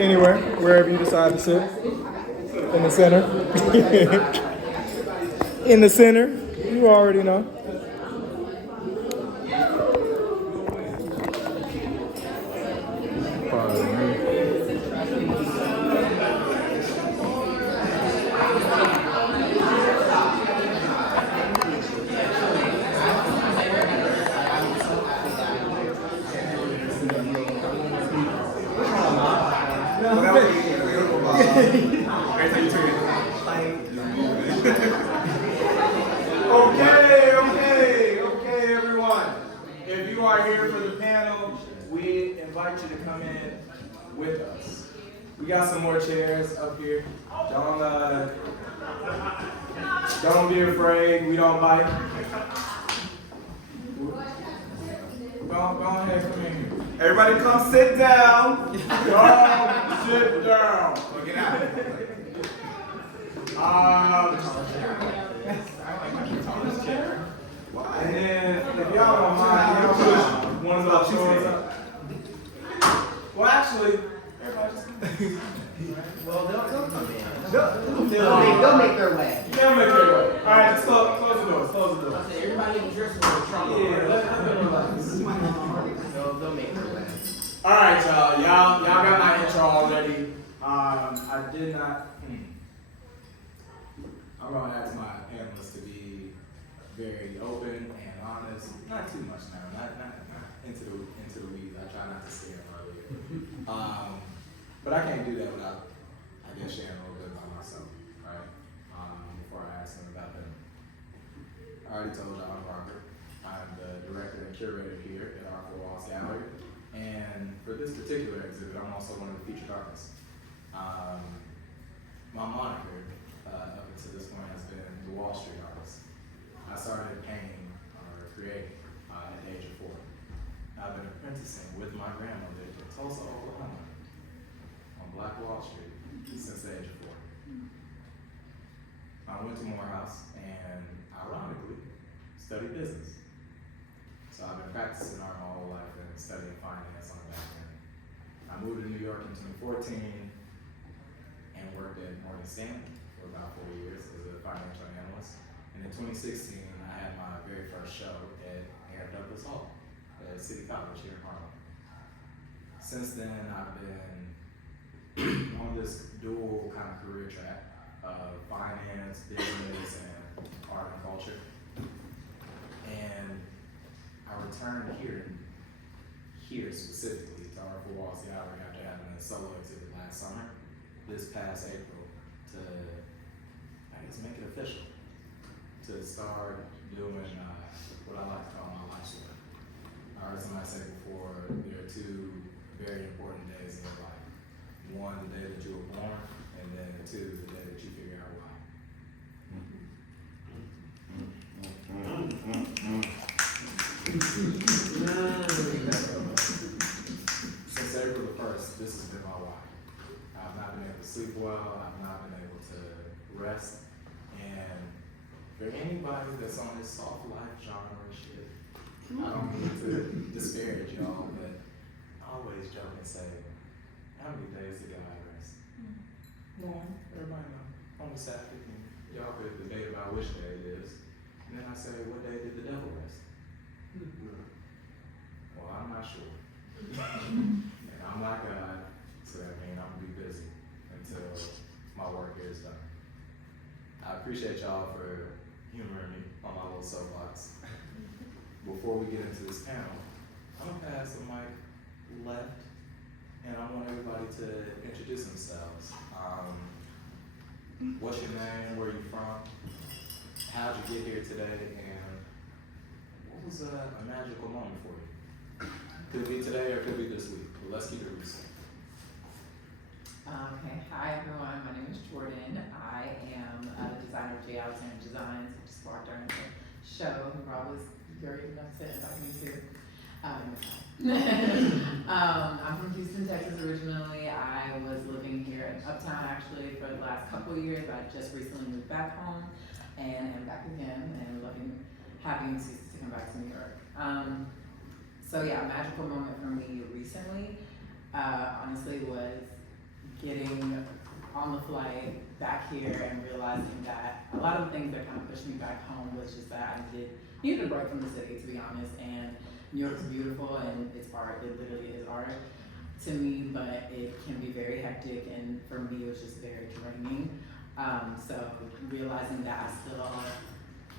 anywhere, wherever you decide to sit. In the center. In the center, you already know. Okay, everyone. If you are here for the panel, we invite you to come in with us. We got some more chairs up here. Don't be afraid. We don't bite. Go ahead, come in here. Everybody come sit down. Y'all sit down. Get out. And then, if y'all don't mind, y'all push one of those chairs up. Well, actually, everybody just well, they'll come in. They'll make their way. They'll make their way. All right, just close the doors. Close the doors. Everybody in the dressing room is trouble. Yeah, let them relax. They'll make their way. All right, y'all. Y'all got my intro already. I did not. I'm gonna ask my panelists to be very open and honest. Not too much now. Not into the weeds. I try not to scare them earlier. But I can't do that without, I guess, sharing a little bit about myself, right? Before I ask them about them. I already told y'all I'm Robert. I'm the director and curator here at ArtfullWalls Gallery. And for this particular exhibit, I'm also one of the featured artists. My moniker up until this point has been the Wall Street artist. I started painting or creating at the age of 4. I've been apprenticing with my grandmother in Tulsa, Oklahoma, on Black Wall Street since the age of 4. I went to Morehouse and, ironically, studied business. So I've been practicing art my whole life and studying finance on the back end. I moved to New York in 2014 and worked at Morgan Stanley for about 4 years as a financial analyst. And in 2016, I had my very first show at Aaron Douglas Hall at City College here in Harlem. Since then, I've been on this dual kind of career track of finance, business, and art and culture. And I returned here specifically to ArtfullWalls Gallery after having a solo exhibit last summer, this past April, to, I guess, make it official, to start doing what I like to call my life's work. I heard somebody say before, there are 2 very important days in your life. 1, the day that you were born, and then 2, the day that you figure out why. Since April the 1st, this has been my why. I've not been able to sleep well, I've not been able to rest, and for anybody that's on this soft life genre shit, I don't mean to disparage y'all, but I always joke and say, how many days did God rest? No, everybody know. On the Sabbath, y'all could debate about which day it is. And then I say, what day did the devil rest? Well, I'm not sure. And I'm not God, so that means I'm gonna be busy until my work here is done. I appreciate y'all for humoring me on my little soapbox. Before we get into this panel, I'm gonna pass the mic left, and I want everybody to introduce themselves. What's your name? Where are you from? How'd you get here today? And what was a magical moment for you? Could be today or could be this week, but let's keep it recent. Okay, hi everyone, my name is Jordan. I am the designer of J. Alexander Designs, which sparked our show. Rob was very upset about me too. I'm from Houston, Texas originally. I was living here in Uptown actually for the last couple of years. I just recently moved back home and am back again and having excuses to come back to New York. So yeah, a magical moment for me recently, honestly, was getting on the flight back here and realizing that a lot of the things that kind of pushed me back home was just that I needed a break from the city, to be honest. And New York is beautiful and it's art. It literally is art to me, but it can be very hectic, and for me it was just very draining. So realizing that I still,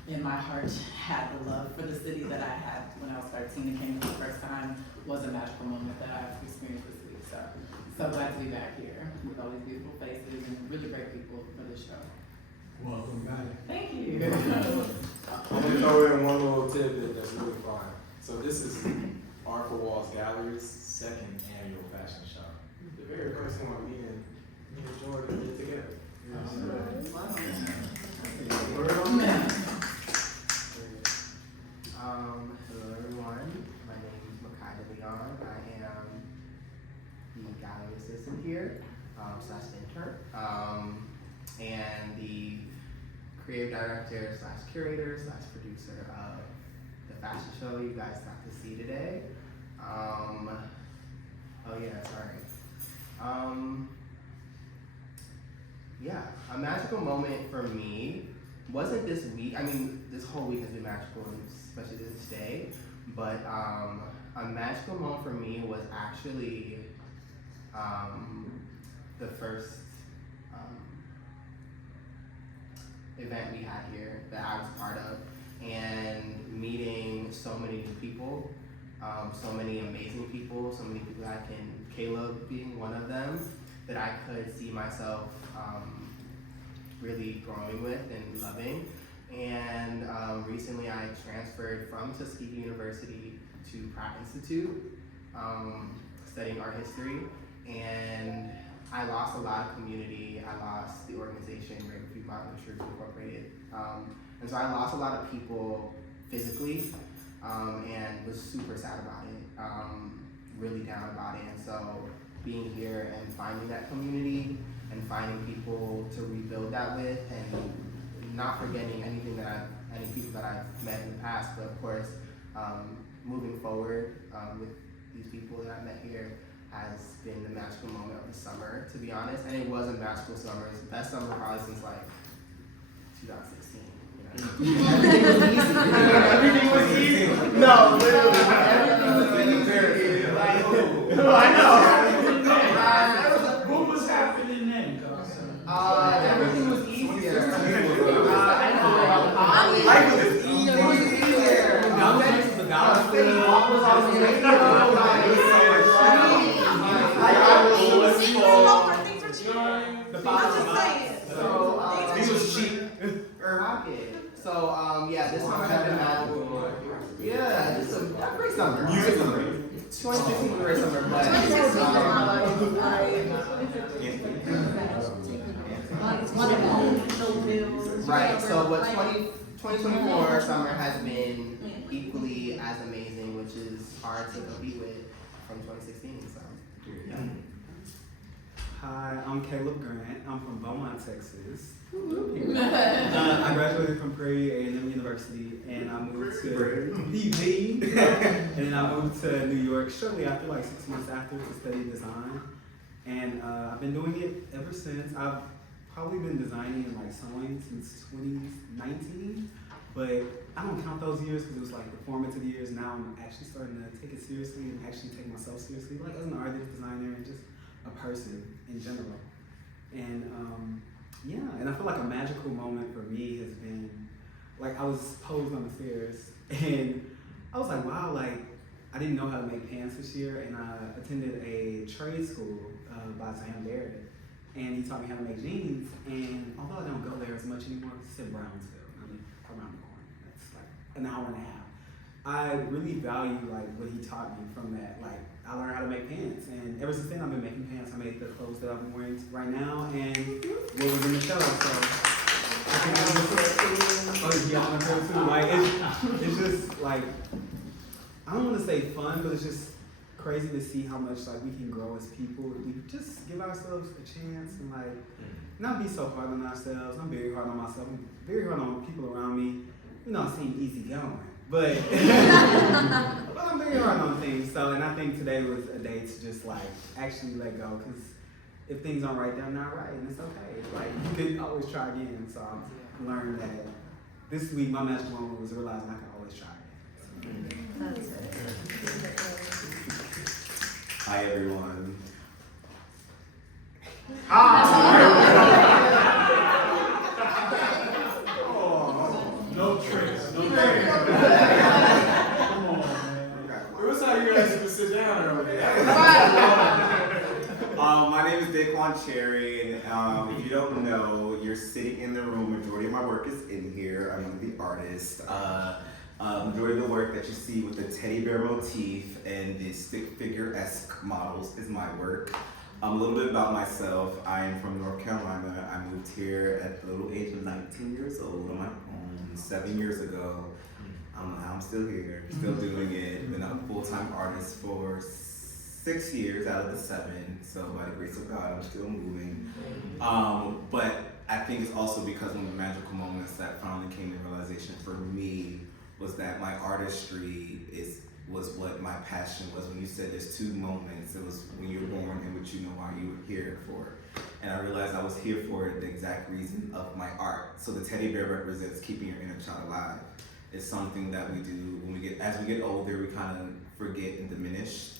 in my heart, had the love for the city that I had when I was 13 and came for the first time was a magical moment that I've experienced this week. So glad to be back here with all these beautiful faces and really great people for this show. Welcome back. Thank you. I'm gonna throw in one little tidbit that's really fun. So this is ArtfullWalls Gallery's second annual fashion show. The very first one me and Jordan did together. Hello everyone. My name is Mekhi DeLeon. I am the gallery assistant here, slash intern, and the creative director slash curator slash producer of the fashion show you guys got to see today. Oh yeah, sorry. Yeah, a magical moment for me wasn't this week. I mean, this whole week has been magical, especially this day. But a magical moment for me was actually the first event we had here that I was part of, and meeting so many new people, so many amazing people, so many people that I can, Kaleb being one of them, that I could see myself really growing with and loving. And recently I transferred from Tuskegee University to Pratt Institute, studying art history, and I lost a lot of community. I lost the organization, Great Review Mountain Church Incorporated. And so I lost a lot of people physically, and was super sad about it, really down about it. And so being here and finding that community and finding people to rebuild that with, and not forgetting any people that I've met in the past, but of course, moving forward with these people that I met here has been the magical moment of the summer, to be honest. And it was a magical summer. It's the best summer probably since like 2016. You know? Everything was easy. Everything was easy. No, literally, everything was easy. I know. What was happening then? Everything was easier. Life was easier. It was easier. Walk was on the radio. So yeah, this summer has been magical. Yeah, just a great summer. Great summer. 2016 was a great summer, but right. So what 2024 summer has been equally as amazing, which is hard to compete with from 2016. So yeah. Hi, I'm Kaleb Grant. I'm from Beaumont, Texas. I graduated from Prairie A&M University, and I moved to PV, and then I moved to New York shortly after, like 6 months after, to study design. And I've been doing it ever since. I've probably been designing and like sewing since 2019, but I don't count those years because it was like the formative years. Now I'm actually starting to take it seriously and actually take myself seriously, like as an artist, designer, and just a person in general. And yeah, and I feel like a magical moment for me has been, like I was posed on the stairs and I was like, wow, like I didn't know how to make pants this year, and I attended a trade school by Sam Barrett, and he taught me how to make jeans. And although I don't go there as much anymore, it's in Brownsville, I mean, around the corner, that's like an hour and a half. I really value like what he taught me from that. Like I learned how to make pants, and ever since then I've been making pants. I made the clothes that I've been wearing right now, and what was in the show. So I think I'm too. Like it's just like, I don't want to say fun, but it's just crazy to see how much like we can grow as people. We just give ourselves a chance and like not be so hard on ourselves. I'm very hard on myself. I'm very hard on people around me. You know, I seem easy going. But I'm very hard on things. So, and I think today was a day to just like actually let go, because if things aren't right, they're not right, and it's okay. Like, you can always try again. So I've learned that this week my magic moment was realizing I can always try again. Hi everyone. No tricks, no tricks. Come on, man. It was how you asked me to sit down earlier. My name is DaQuane Cherry, and if you don't know, you're sitting in the room. Majority of my work is in here. I'm one of the artists. Majority of the work that you see with the teddy bear motif and the stick figure-esque models is my work. A little bit about myself. I am from North Carolina. I moved here at the little age of 19 years old on my own 7 years ago. I don't know how I'm still here, still doing it. Been a full-time artist for 6 years out of the 7, so by the grace of God, I'm still moving. But I think it's also because one of the magical moments that finally came to realization for me was that my artistry was what my passion was. When you said there's 2 moments, it was when you were born and what you know why you were here for. And I realized I was here for the exact reason of my art. So the teddy bear represents keeping your inner child alive. It's something that we do when as we get older, we kind of forget and diminish.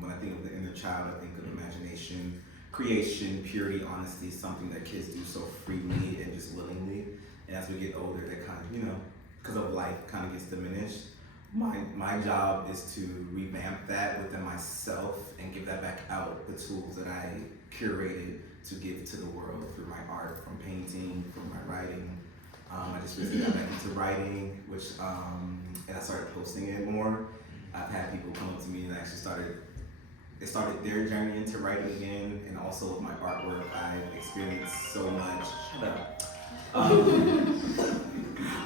When I think of the inner child, I think of imagination, creation, purity, honesty, something that kids do so freely and just willingly. And as we get older, that kind of, because of life, kind of gets diminished. My job is to revamp that within myself and give that back out, the tools that I curated to give to the world through my art, from painting, from my writing. I just recently got back into writing, and I started posting it more. I've had people come up to me and actually started their journey into writing again, and also with my artwork, I've experienced so much. Shut up.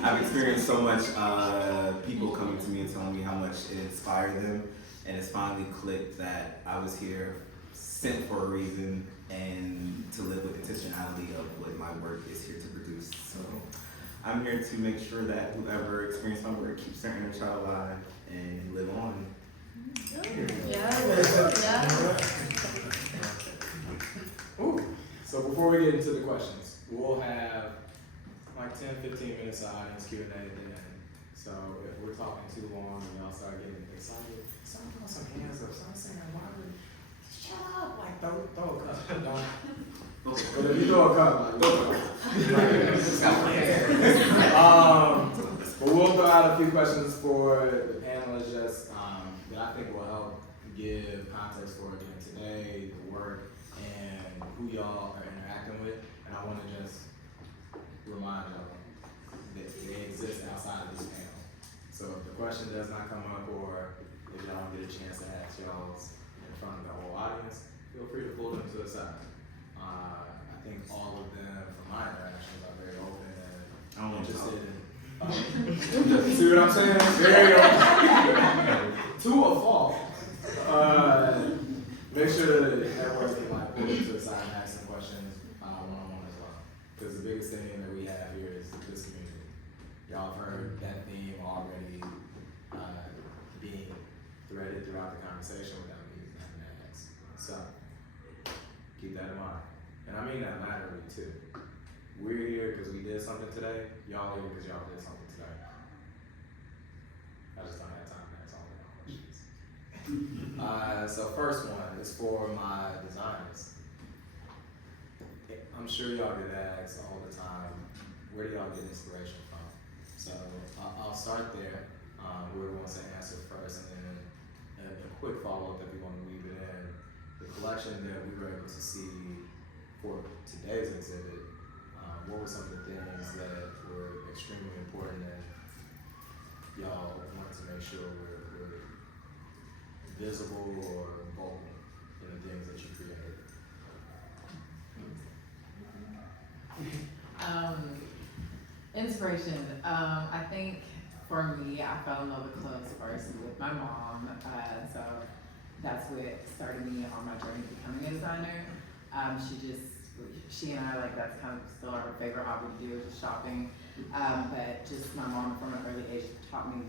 I've experienced so much people coming to me and telling me how much it inspired them, and it's finally clicked that I was here, sent for a reason, and to live with intentionality of what my work is here to produce. So I'm here to make sure that whoever experienced my work keeps their inner child alive and live on. Ooh. So before we get into the questions, we'll have like 10-15 minutes of audience Q&A at the end. So if we're talking too long and y'all start getting excited, start throwing some hands up. Start saying, shut up! Like throw a cup. Don't. But if you throw a cup, but we'll throw out a few questions for the panelists just that I think will help give context for again today, the work, and who y'all are interacting with. And I want to just remind y'all that they exist outside of this panel. So if the question does not come up, or if y'all don't get a chance to ask y'all's in front of the whole audience, feel free to pull them to the side. I think all of them, from my interactions, are very open and interested in. See what I'm saying? Very open. To a fault. Make sure that everyone can like pull them to the side and ask some questions one-on-one as well. Because the biggest thing that we have here is this community. Y'all have heard that theme already being threaded throughout the conversation without me having to ask. So keep that in mind. And I mean that laterally too. We're here because we did something today. Y'all are here because y'all did something today. I just don't have time to ask all the questions. So first one is for my designers. I'm sure y'all get asked all the time, where do y'all get inspiration from? So I'll start there. Whoever wants to answer first, and then a quick follow-up if you want to weave it in. The collection that we were able to see for today's exhibit, what were some of the things that were extremely important and y'all wanted to make sure were visible or vocal in the things that you created? Inspiration. I think for me, I fell in love with clothes first with my mom. So that's what started me on my journey to becoming a designer. She and I, like, that's kind of still our favorite hobby to do, is just shopping. But just my mom from an early age taught me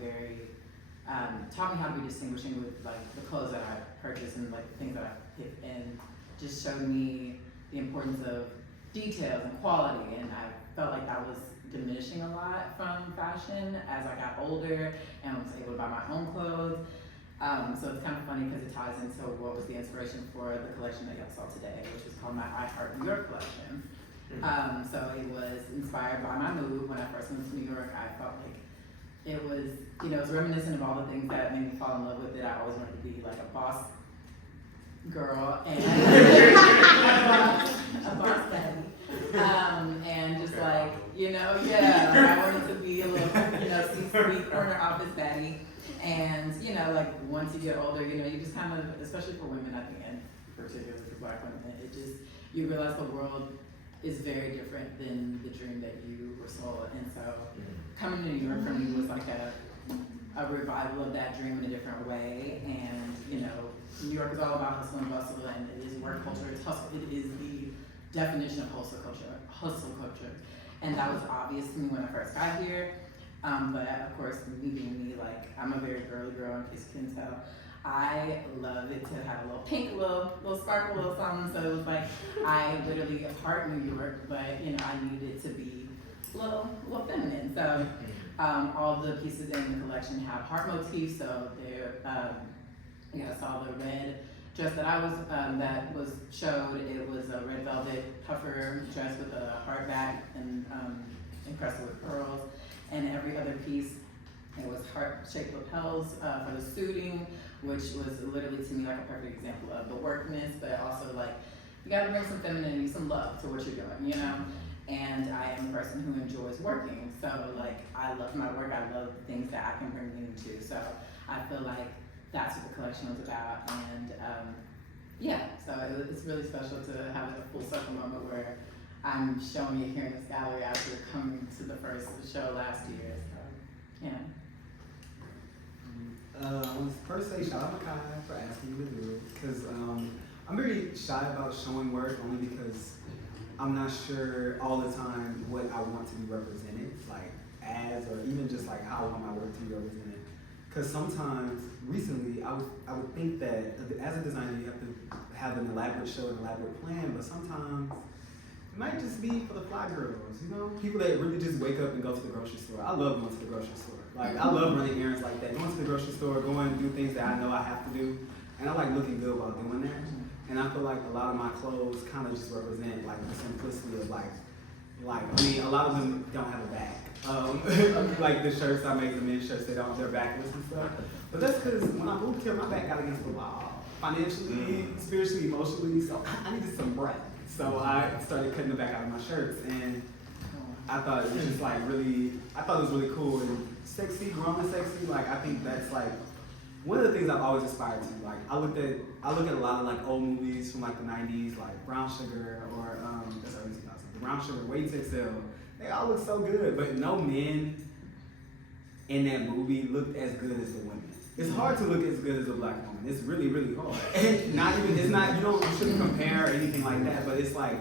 how to be distinguishing with like the clothes that I purchase and like the things that I pick, and just showed me importance of details and quality, and I felt like that was diminishing a lot from fashion as I got older and was able to buy my own clothes. So it's kind of funny because it ties into what was the inspiration for the collection that y'all saw today, which is called my I Heart New York collection. So it was inspired by my mood. When I first went to New York, I felt like it was, you know, it was reminiscent of all the things that made me fall in love with it. I always wanted to be like a boss girl and a boss daddy. And just like, you know, yeah, I wanted to be a little, you know, C-suite corner office daddy. And, you know, like once you get older, you know, you just kind of, especially for women, I think, and particularly for Black women, it just, you realize the world is very different than the dream that you were sold. And so coming to New York for me was like a revival of that dream in a different way. And, you know, New York is all about hustle and bustle, and it is work culture, it's hustle, it is the definition of hustle culture. And that was obvious to me when I first got here. But of course, me being me, like, I'm a very girly girl, in case you can tell. I love it to have a little pink, little sparkle, little something. So it was like, I literally heart New York, but, you know, I needed it to be a little feminine. So all the pieces in the collection have heart motifs. So they're, you know, I saw the red dress that was showed. It was a red velvet puffer dress with a heart back and encrusted with pearls. And every other piece, it was heart-shaped lapels for the suiting, which was literally to me like a perfect example of the workness, but also like, you gotta bring some femininity, some love to what you're doing, you know? And I am a person who enjoys working, so like, I love my work, I love things that I can bring meaning to, so I feel like that's what the collection was about, and yeah, so it's really special to have a full circle moment where I'm showing it here in this gallery after coming to the first show last year, so, yeah. First say shout out Mekhi for asking me to do it, because I'm very shy about showing work only because I'm not sure all the time what I want to be represented, like as, or even just like how I want my work to be represented. Because sometimes, recently, I would think that as a designer you have to have an elaborate show, an elaborate plan, but sometimes it might just be for the fly girls, you know? People that really just wake up and go to the grocery store. I love going to the grocery store. Like, I love running errands like that. Going to the grocery store, going and do things that I know I have to do. And I like looking good while doing that. And I feel like a lot of my clothes kind of just represent like the simplicity of like, I mean, a lot of them don't have a back. Like the shirts I make, the men's shirts, they're backless and stuff. But that's because when I moved here, my back got against the wall. Financially, spiritually, emotionally, so I needed some breath. So I started cutting the back out of my shirts, and I thought it was just like really, I thought it was really cool and sexy, grown and sexy. Like, I think that's like one of the things I've always aspired to. Like, I look at a lot of like old movies from like the 90s, like Brown Sugar or that's early 2000s, Brown Sugar, Wait to Exhale. They all look so good, but no men in that movie looked as good as the women. It's hard to look as good as a Black woman. It's really, really hard. You shouldn't compare or anything like that, but it's like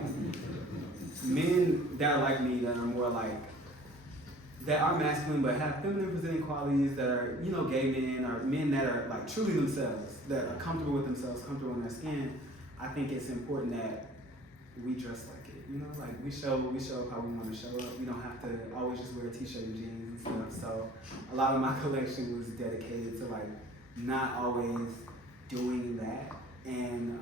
men that are like me, that are more like, that are masculine but have feminine presenting qualities, that are, you know, gay men, or men that are like truly themselves, that are comfortable with themselves, comfortable in their skin. I think it's important that we dress like it, you know, like we show up how we want to show up. We don't have to always just wear a t-shirt and jeans and stuff. So a lot of my collection was dedicated to like not always doing that. And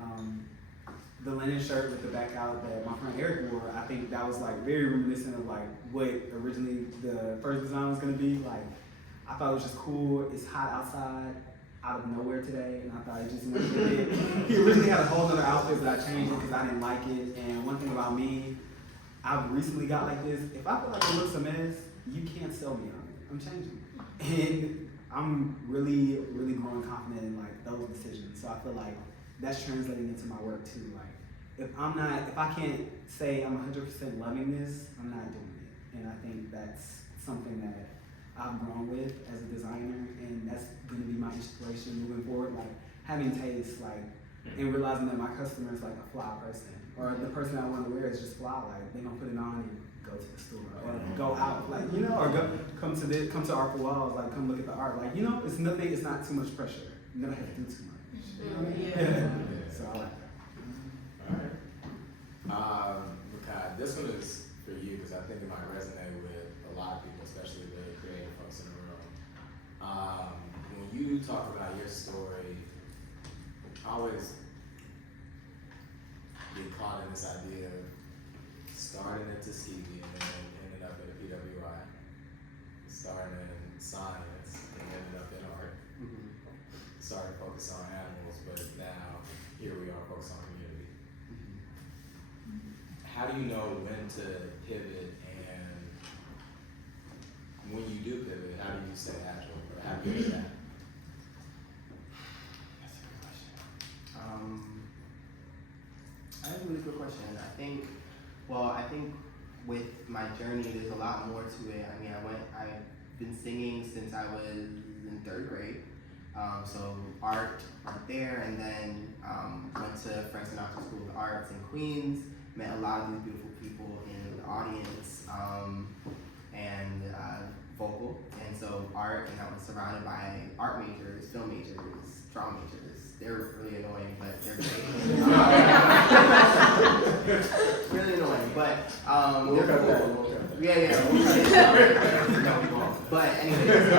the linen shirt with the back out that my friend Eric wore, I think that was like very reminiscent of like what originally the first design was gonna be. Like, I thought it was just cool. It's hot outside, out of nowhere today, and I thought it just went with it. He originally had a whole other outfit, but I changed it because I didn't like it. And one thing about me, I've recently got like this. If I feel like it looks a mess, you can't sell me on it. I'm changing. And I'm really, really growing confident in like those decisions. So I feel like that's translating into my work too. Like, if I can't say I'm 100% loving this, I'm not doing it. And I think that's something that I've grown with as a designer, and that's gonna be my inspiration moving forward. Like, having taste, like, and realizing that my customer is like a fly person, or the person I want to wear is just fly. Like, they gonna put it on and go to the store, or go out, like, you know, or come to ArtfullWalls, like, come look at the art. Like, you know, it's not too much pressure. You never have to do too much. You know what I mean? Yeah. So I like that. All right. this one is for you because I think it might resonate with a lot of people, especially the creative folks in the room. When you talk about your story, I always get caught in this idea of starting at Tuskegee and then ended up at PWI, starting in science and ended up in art. Started focused on animals, but now here we are focused on community. How do you know when to pivot, and when you do pivot, how do you stay agile or how do you do that? That's a good question. That's a really good question. I think with my journey, there's a lot more to it. I mean, I've been singing since I was in 3rd grade. So art right there, and then went to Frank Sinatra School of Arts in Queens, met a lot of these beautiful people in the audience, and vocal, and so art, and I was surrounded by art majors, film majors, drama majors. They're really annoying, but they're great. Really annoying, but they're cool. Yeah, we'll cut it out. No, we won't. But anyways,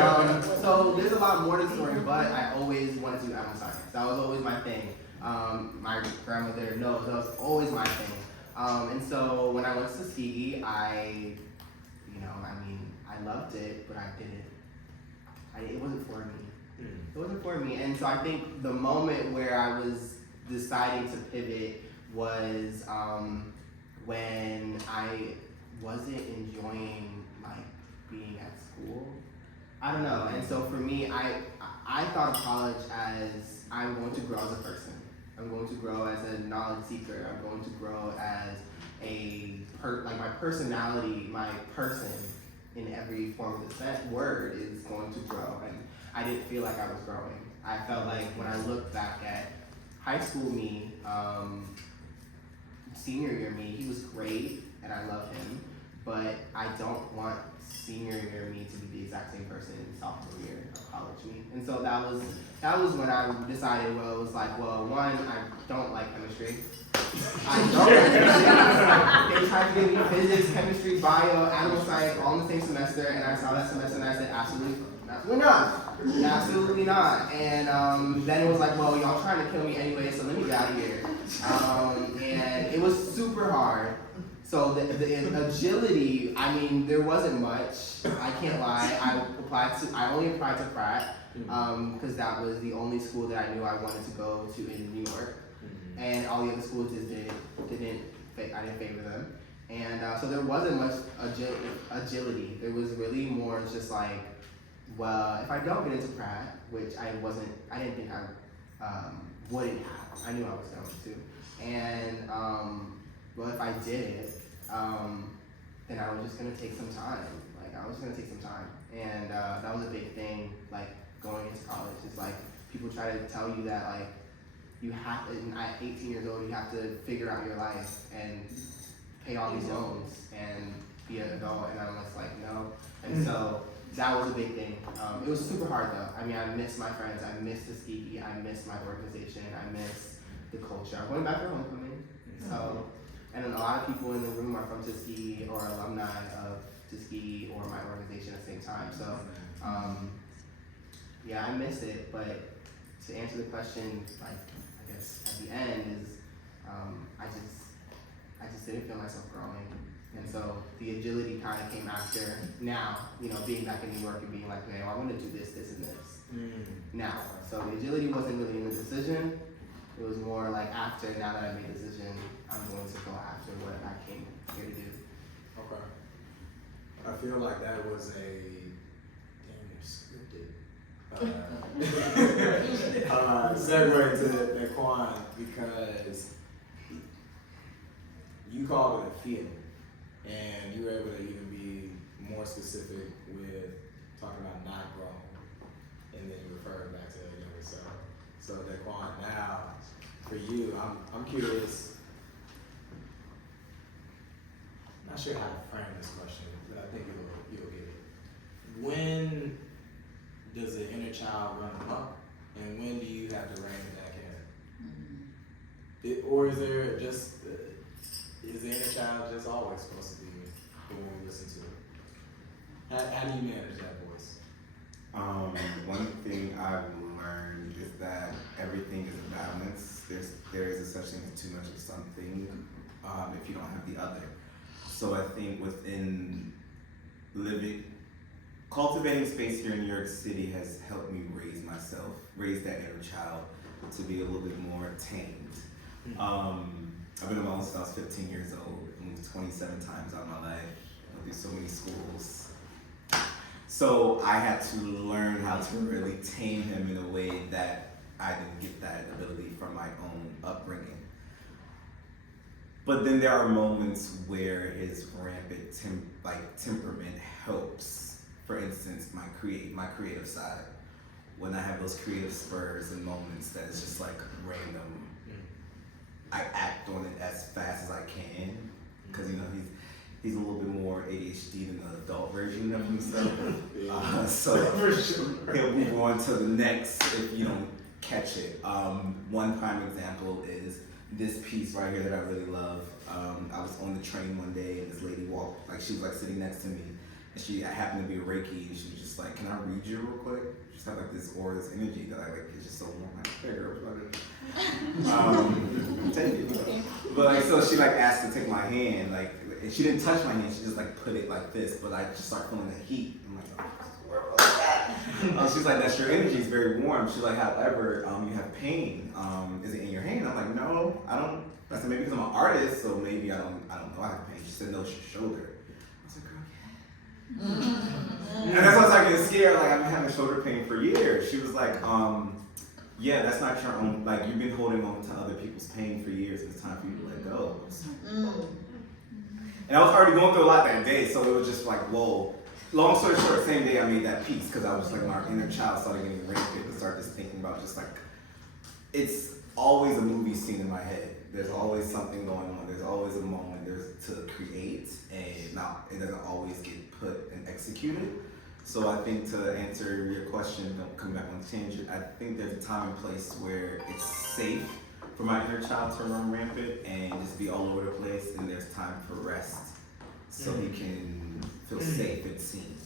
so there's a lot more to the story, but I always wanted to do animal science. That was always my thing. My grandmother knows that was always my thing. And so when I went to Tuskegee, I loved it, but I didn't. It wasn't for me. It wasn't for me. And so I think the moment where I was deciding to pivot was when I wasn't enjoying being at school. I don't know. And so for me, I thought of college as I'm going to grow as a person. I'm going to grow as a knowledge seeker. I'm going to grow as my personality, my person in every form of the word is going to grow. And I didn't feel like I was growing. I felt like when I look back at high school me, senior year me, he was great and I love him, but I don't want senior year me to be the exact same person in sophomore year of college me. And so that was when I decided, one, I don't like chemistry. I don't like chemistry. They tried to give me physics, chemistry, bio, animal science all in the same semester, and I saw that semester and I said, absolutely not. Absolutely not. And then it was like, y'all trying to kill me anyway, so let me get out of here. And it was super hard. So the agility, there wasn't much. I can't lie. I only applied to Pratt because that was the only school that I knew I wanted to go to in New York. And all the other schools just I didn't favor them. And so there wasn't much agility. There was really more just like, if I don't get into Pratt, which I didn't think I wouldn't have. I knew I was going to. And if I did it, then I was just gonna take some time. And that was a big thing, going into college. It's people try to tell you that you have to, at 18 years old, you have to figure out your life and pay all these loans and be an adult. And I was like, no. And so that was a big thing. It was super hard though. I miss my friends. I miss Tuskegee. I miss my organization. I miss the culture. I'm going back for homecoming. So, and then a lot of people in the room are from Tuskegee or alumni of Tuskegee or my organization at the same time. So, I miss it. But to answer the question, I guess at the end is, I just didn't feel myself growing. And so the agility kind of came after now, being back in New York and being like, okay, I want to do this, this, and this now. So the agility wasn't really in the decision. It was more after, now that I made a decision, I'm going to go after what I came here to do. Okay. I feel like that was a damn near scripted segue to DaQuane, because you called it a feeling. And you were able to even be more specific with talking about not growing, and then you referred back to the younger self. So DaQuane, now for you, I'm curious. Not sure how to frame this question, but I think you'll get it. When does the inner child run amok, and when do you have to rein it back in? Or is there just is the inner child just always supposed to be the one we listen to? How do you manage that voice? One thing I've learned is that everything is a balance. There is a such thing as too much of something if you don't have the other. So I think within cultivating space here in New York City has helped me raise that inner child to be a little bit more tamed. I've been alone since I was 15 years old, moved 27 times out of my life, went through so many schools. So I had to learn how to really tame him in a way that I didn't get that ability from my own upbringing. But then there are moments where his rampant temperament helps. For instance, my creative side. When I have those creative spurs and moments that is just like random, I act on it as fast as I can, because he's a little bit more ADHD than the adult version of himself. So he'll move on to the next if you don't catch it. One prime example is this piece right here that I really love. I was on the train one day and this lady walked, she was sitting next to me, and she happened to be a Reiki, and she was just like, "Can I read you real quick?" She just had this aura, this energy that it's just so warm. I'm like, "Hey girl, take it." But so she asked to take my hand, and she didn't touch my hand, she just put it like this, but I just start feeling the heat. I'm like, oh, she's like, "That's your energy, it's very warm." She's like, "However, you have pain. Is it in your hand?" I'm like, "No, I don't." I said, "Maybe because I'm an artist, so maybe I don't know I have pain." She said, "No, it's your shoulder." I was like, "Girl, yeah." And that's why I was getting scared, I've been having shoulder pain for years. She was like, "Yeah, that's not your own, you've been holding on to other people's pain for years, and it's time for you to let go." And I was already going through a lot that day, so it was just whoa. Long story short, same day I made that piece, because I was my inner child started getting rampant and started just thinking about it's always a movie scene in my head. There's always something going on. There's always a moment to create, and now it doesn't always get put and executed. So I think to answer your question, don't come back on tangent, I think there's a time and place where it's safe for my inner child to run rampant and just be all over the place, and there's time for rest so he can feel safe and seen.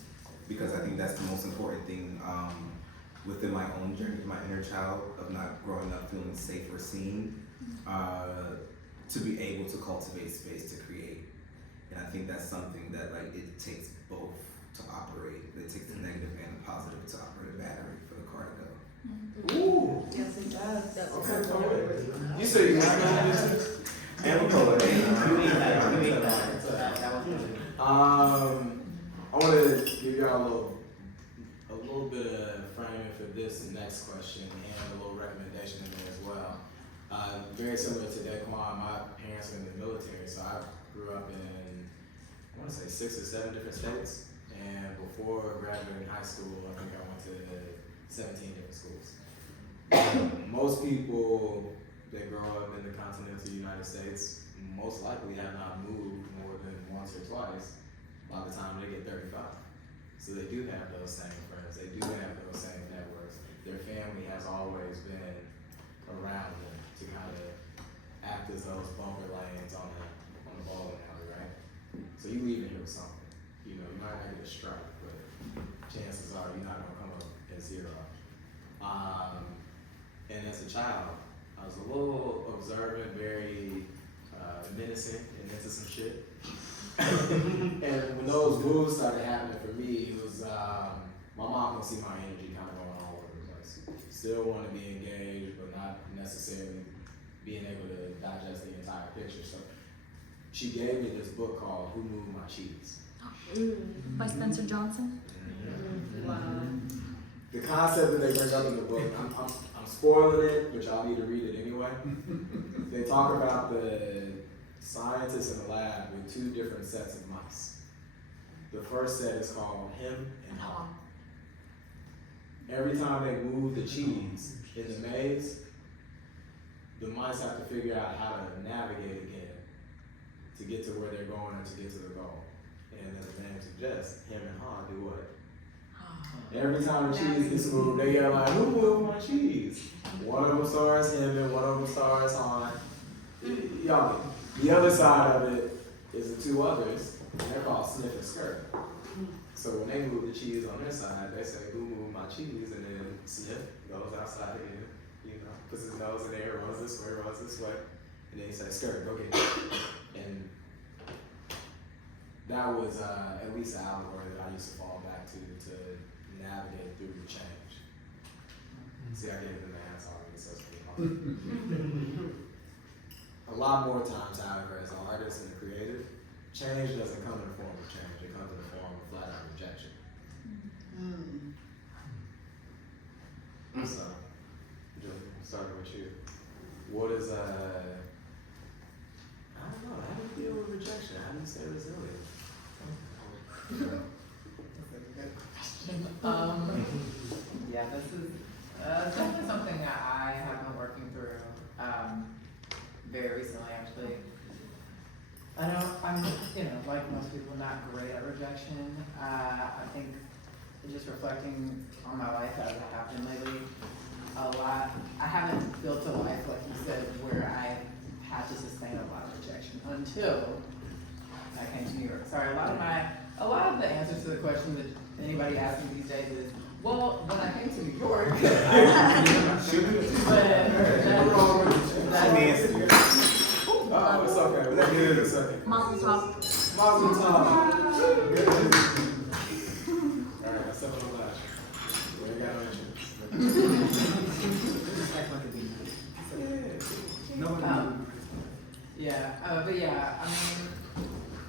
Because I think that's the most important thing within my own journey with my inner child, of not growing up feeling safe or seen, to be able to cultivate space to create. And I think that's something that it takes both to operate. It takes the negative and the positive to operate a battery for the car to go. Ooh. Yes, it does. Okay, you say you got And a poet. I want to give y'all a little bit of framing for this next question, and a little recommendation in there as well. Very similar to DaQuane, my parents were in the military, so I grew up in, I want to say 6 or 7 different states. And before graduating high school, I think I went to 17 different schools. Most people that grow up in the continental United States most likely have not moved more than once or twice by the time they get 35. So they do have those same friends, they do have those same networks. Their family has always been around them to kind of act as those bumper lanes on the bowling alley, right? So you leaving here with something. You might not get a strike, but chances are you're not gonna come up at 0. And as a child, I was a little observant, very menacing, and into some shit. And when those moves started happening for me, it was my mom would see my energy kind of going all over the place. Still want to be engaged, but not necessarily being able to digest the entire picture. So she gave me this book called "Who Moved My Cheese?" By Spencer Johnson. Wow. The concept that they bring up in the book, I'm spoiling it, but y'all need to read it anyway. They talk about the scientists in the lab with 2 different sets of mice. The first set is called him and her. Every time they move the cheese in the maze, the mice have to figure out how to navigate again to get to where they're going or to get to the goal. And as the name suggests, him and her do what? Every time the cheese gets moved, they get "Who moved my cheese?" One of them stars him and one of them stars Han. Y'all get it. The other side of it is the two others, and they're called sniff and skirt. So when they move the cheese on their side, they say, "Who moved my cheese?" And then sniff goes outside again, puts his nose in there, runs this way, and then he says, "Skirt, go get it." And that was at least an allegory that I used to fall back to navigate through the change. See, I gave it the man's already, so it's pretty hard. A lot more times, however, as an artist and a creative, change doesn't come in the form of change. It comes in the form of flat out rejection. So, Julie, starting with you. What is I don't know. How do you deal with rejection? How do you stay resilient? Yeah, this is definitely something that I have been working through very recently, actually. I'm, like most people, not great at rejection. I think just reflecting on my life as it happened lately, I haven't built a life, like you said, where I had to sustain a lot of rejection until I came to New York. Sorry, a lot of the answers to the question that anybody asks me these days is, well, when I came to New York, It's okay. We'll give it a second. Mazel tov. Mazel tov. Alright, that's up on the last. We ain't got no insurance. Just act like a bee. Yeah. Nobody. but yeah, I mean,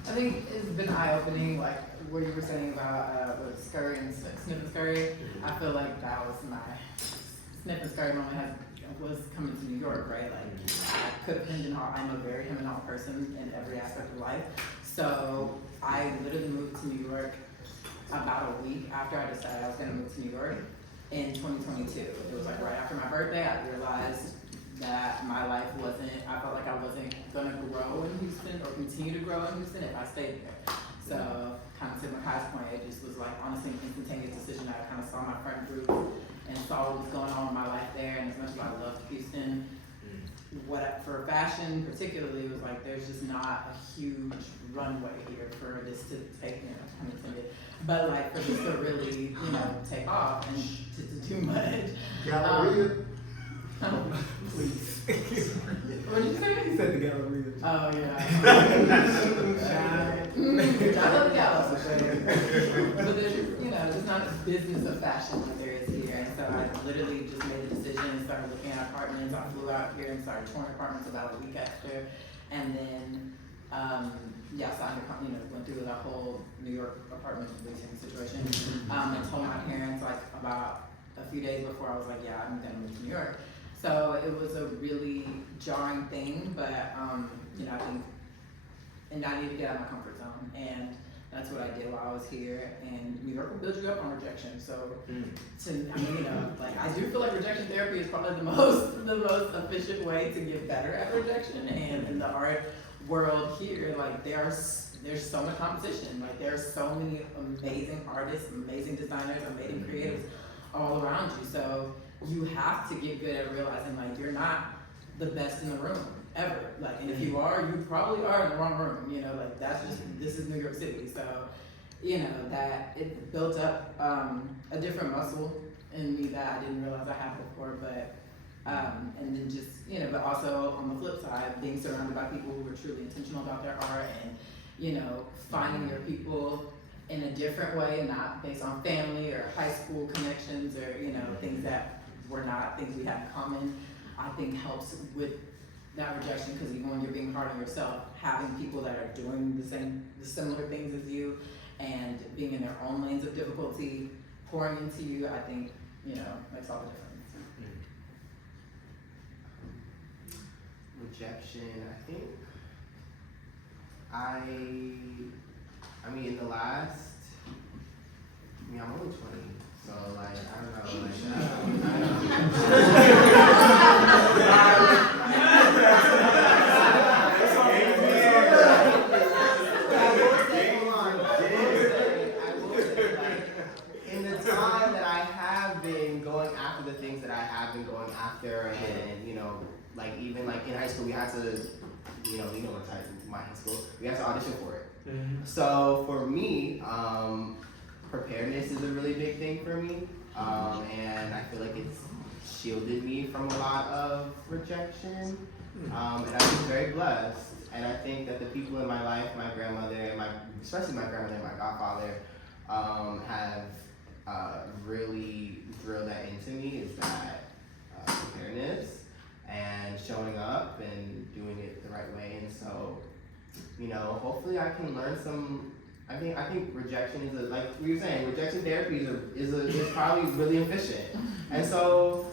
I think it's been eye-opening, like what you were saying about with Scurry and Sniff and Scurry. I feel like that was my Sniff and Scurry moment was coming to New York, right? Like I could have hemmed and hawed. I'm a very hem and haw person in every aspect of life. So I literally moved to New York about a week after I decided I was gonna move to New York in 2022. It was like right after my birthday. I realized that my life I felt like I wasn't gonna grow in Houston or continue to grow in Houston if I stayed there. So kind of to Mekhi's point, it just was like honestly an instantaneous decision. I kind of saw my friend group and saw what was going on in my life there, and as much as I loved Houston, for fashion particularly, it was like there's just not a huge runway here for this to take, unintended, but like for this to really, take off and to do much. Galleria. Please. What did you say? He said the Galleria. Oh yeah. I love the Gallows, but there's just not a business of fashion like there is here. And so I literally just made a decision and started looking at apartments. I flew out here and started touring apartments about a week after, and then signed went through the whole New York apartment leasing situation, and told my parents like about a few days before I was like, yeah, I'm gonna move to New York. So it was a really jarring thing, but I think, and I needed to get out of my comfort zone, and that's what I did while I was here. And New York will build you up on rejection. So, I do feel like rejection therapy is probably the most efficient way to get better at rejection. And in the art world here, like there's so much competition. Like there are so many amazing artists, amazing designers, amazing creatives all around you. So you have to get good at realizing like you're not the best in the room ever. Like, and if you are, you probably are in the wrong room. This is New York City. So, that it built up a different muscle in me that I didn't realize I had before. But and then just but also on the flip side, being surrounded by people who were truly intentional about their art and finding your people in a different way, not based on family or high school connections or things that were not things we had in common, I think helps with that rejection, because even when you're being hard on yourself, having people that are doing the similar things as you and being in their own lanes of difficulty, pouring into you, I think, makes all the difference. Rejection, I think I mean in the last, I'm only 20, so like, I don't know, in the time that I have been going after the things that I have been going after, and like even like in high school we had to you know what type of my high school. We have to audition for it. So for me, preparedness is a really big thing for me, and I feel like it's shielded me from a lot of rejection, and I've been very blessed. And I think that the people in my life, my grandmother, and especially my grandmother and my godfather, have really drilled that into me, is that preparedness and showing up and doing it the right way. And so, you know, hopefully I can learn some. I think rejection is like we were saying, rejection therapy is probably really efficient. And so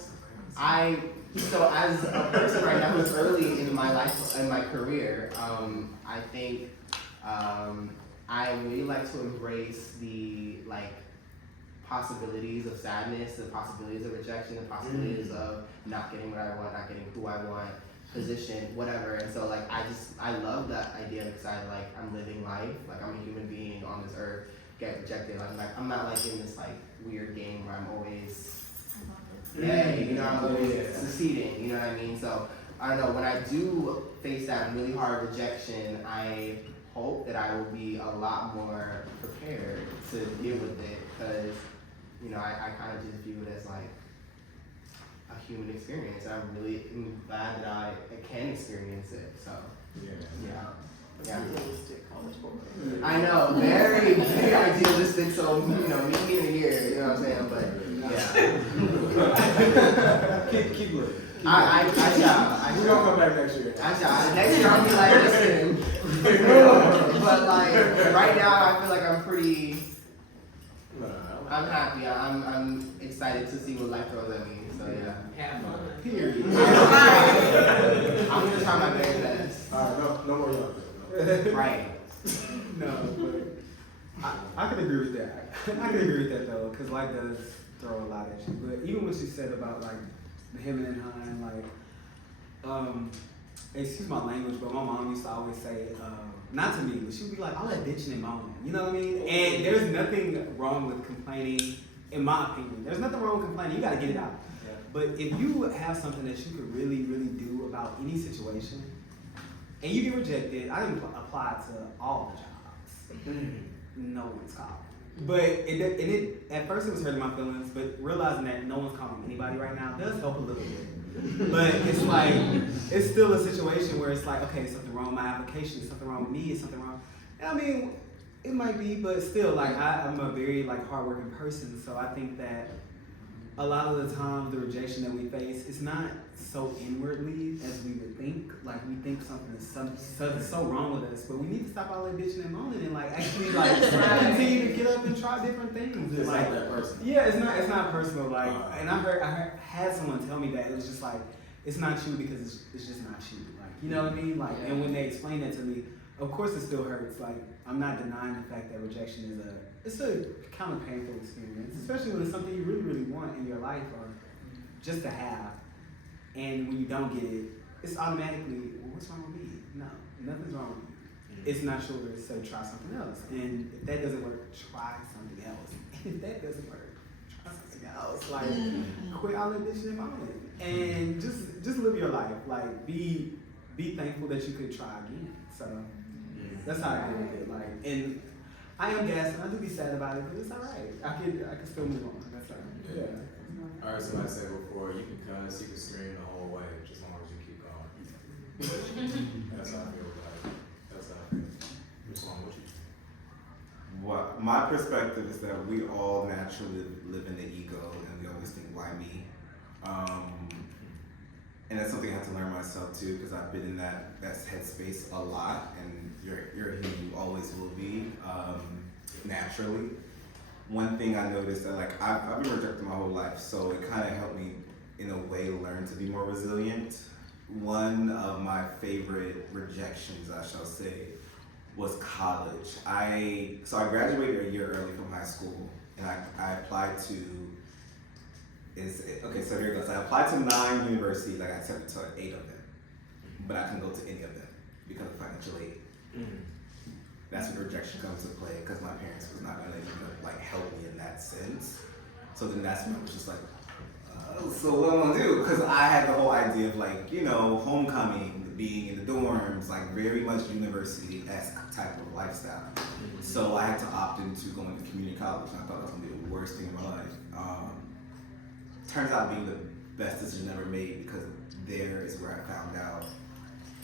so as a person right now who's early in my life and my career, I think I really like to embrace the possibilities of sadness, the possibilities of rejection, the possibilities of not getting what I want, not getting who I want, position, whatever. And so I love that idea because I'm living life, I'm a human being on this earth, get rejected. I'm not in this weird game where I'm always I'm always succeeding, you know what I mean? So I don't know, when I do face that really hard rejection, I hope that I will be a lot more prepared to deal with it, because I kind of just view it as a human experience. I'm really glad that I can experience it. So yeah. I know, very, very idealistic. So meet me in a year. You know what I'm saying? But yeah. keep looking. I shall. We're gonna come back next year. I shall. Next year I'll be listen. But right now I feel like I'm pretty. I'm happy. I'm excited to see what life throws at me. So yeah. Have fun. Period. I'm gonna try my very best. No more young. Right. No, but I can agree with that. I can agree with that though, because life does throw a lot at you. But even what you said about the him and Hein, excuse my language, but my mom used to always say, not to me, but she'd be like, all that bitching and moaning. You know what I mean? And there's nothing wrong with complaining, in my opinion. There's nothing wrong with complaining. You gotta get it out. Yeah. But if you have something that you could really, really do about any situation, and you get rejected, I didn't apply to all the jobs. No one's calling. But it at first it was hurting my feelings, but realizing that no one's calling anybody right now does help a little bit. But it's it's still a situation where it's okay, something wrong with my application, something wrong with me, something wrong. And I mean, it might be, but still, I'm a very hardworking person, so I think that a lot of the time the rejection that we face is not so inwardly as we would think. We think something's so wrong with us, but we need to stop all that bitching and moaning and actually continue to get up and try different things. It's not that personal. Yeah, it's not personal. And I had someone tell me that it was just it's not you because it's just not you. You know what I mean? And when they explained that to me, of course it still hurts. I'm not denying the fact that rejection is a kind of painful experience, especially when it's something you really, really want in your life or just to have. And when you don't get it, it's automatically, well, what's wrong with me? No, nothing's wrong with you. It's not yours, so try something else. And if that doesn't work, try something else. And if that doesn't work, try something else. Quit all that bitching and moaning. And just live your life. Be thankful that you could try again. So that's how I deal with it. And I am gassing. I do be sad about it, but it's all right. I can still move on. That's all right. Yeah. I heard somebody say before, you can cuss, you can scream the whole way, just as long as you keep going. That's how I feel about it. That's how I feel. What's wrong with you? What my perspective is that we all naturally live in the ego, and we always think, why me? And that's something I have to learn myself too, because I've been in that headspace a lot, and you're a human, you always will be, naturally. One thing I noticed that I've been rejected my whole life, so it kind of helped me in a way learn to be more resilient. One of my favorite rejections, I shall say, was college. So I graduated a year early from high school, and I applied to. So here it goes. I applied to 9 universities. I got accepted to 8 of them, but I couldn't go to any of them because of financial aid. That's when rejection comes into play, because my parents was not going to help me in that sense. So then that's when I was just so what am I gonna do? Because I had the whole idea of homecoming, being in the dorms, like very much university-esque type of lifestyle. So I had to opt into going to community college, and I thought that was gonna be the worst thing in my life. Turns out being the best decision ever made, because there is where I found out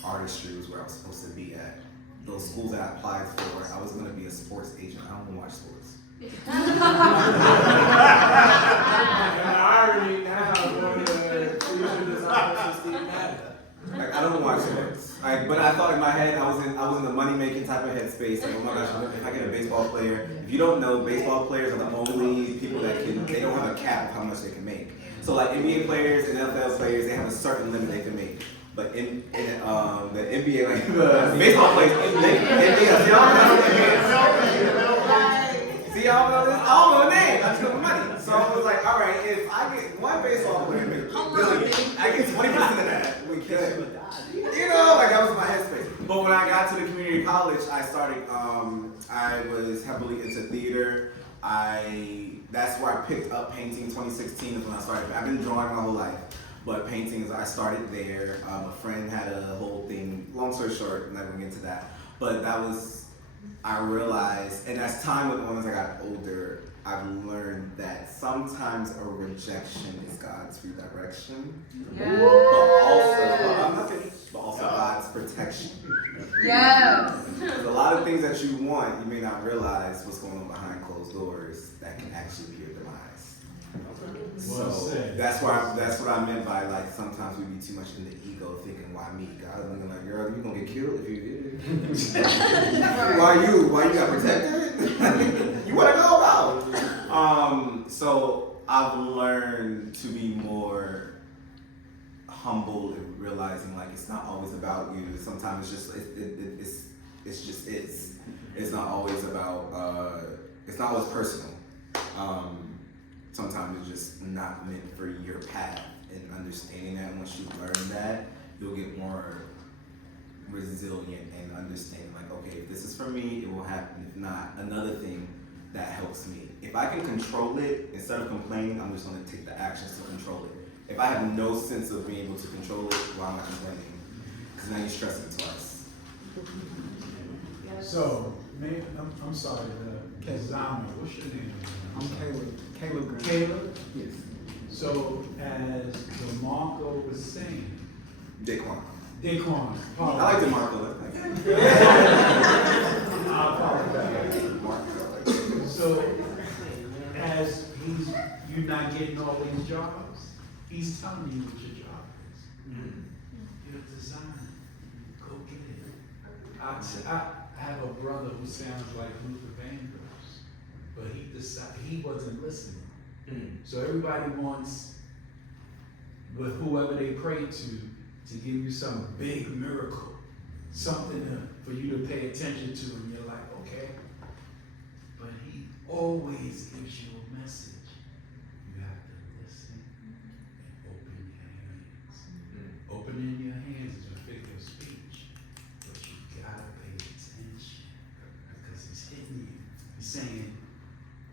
artistry was where I was supposed to be at. Those schools that I applied for, I was gonna be a sports agent. I don't wanna watch sports. And I already now going to future designer for Steve Madden. Like, I don't watch sports. Like, but I thought in my head I was in the money making type of headspace. Like, oh my gosh, if I get a baseball player. If you don't know, baseball players are the only people that they don't have a cap of how much they can make. So like NBA players and NFL players, they have a certain limit they can make. But in the NBA, like the baseball players, see, y'all know this? I don't know the name. I just know the money. So I was like, all right, if I get one baseball player make $1 billion, I get 20% of that. We could. You know, like that was my headspace. But when I got to the community college, I started. I was heavily into theater. That's where I picked up painting. 2016 is when I started. I've been drawing my whole life, but paintings, I started there. A friend had a whole thing. Long story short, I'm not going to get into that. But that was. I realized, and as time went on, as I got older, I've learned that sometimes a rejection is God's redirection, Yes. but also God's protection. Yes. There's a lot of things that you want, you may not realize what's going on behind closed doors that can actually be your demise. Well So said. that's what I meant by like sometimes we be too much in the ego, thinking why me? God is looking like, girl, you gonna get killed if you did. Why you got protected? You wanna go about? So I've learned to be more humble and realizing like it's not always about you. Sometimes it's just it's not always about it's not always personal. Sometimes it's just not meant for your path, and understanding that once you learn that, you'll get more resilient and understanding like, okay, if this is for me, it will happen. If not, another thing that helps me. If I can control it, instead of complaining, I'm just gonna take the actions to control it. If I have no sense of being able to control it, why am I complaining? Because now you're stressing twice. So, man, I'm sorry, the designer, what's your name? I'm Kaleb Grant. Caleb? Yes. So, as DeMarco was saying, DaQuane. DaQuane, I like DeMarco. I apologize. So, as you're not getting all these jobs, he's telling you what your job is. You're a designer. Go get it. I have a brother who sounds like Luther Vandross, but he wasn't listening. So everybody wants, with whoever they pray to give you some big miracle, something for you to pay attention to, and you're like, okay. But he always gives you a message. You have to listen and open your hands. Opening your hands is a figure of speech, but you gotta pay attention because he's hitting you. He's saying,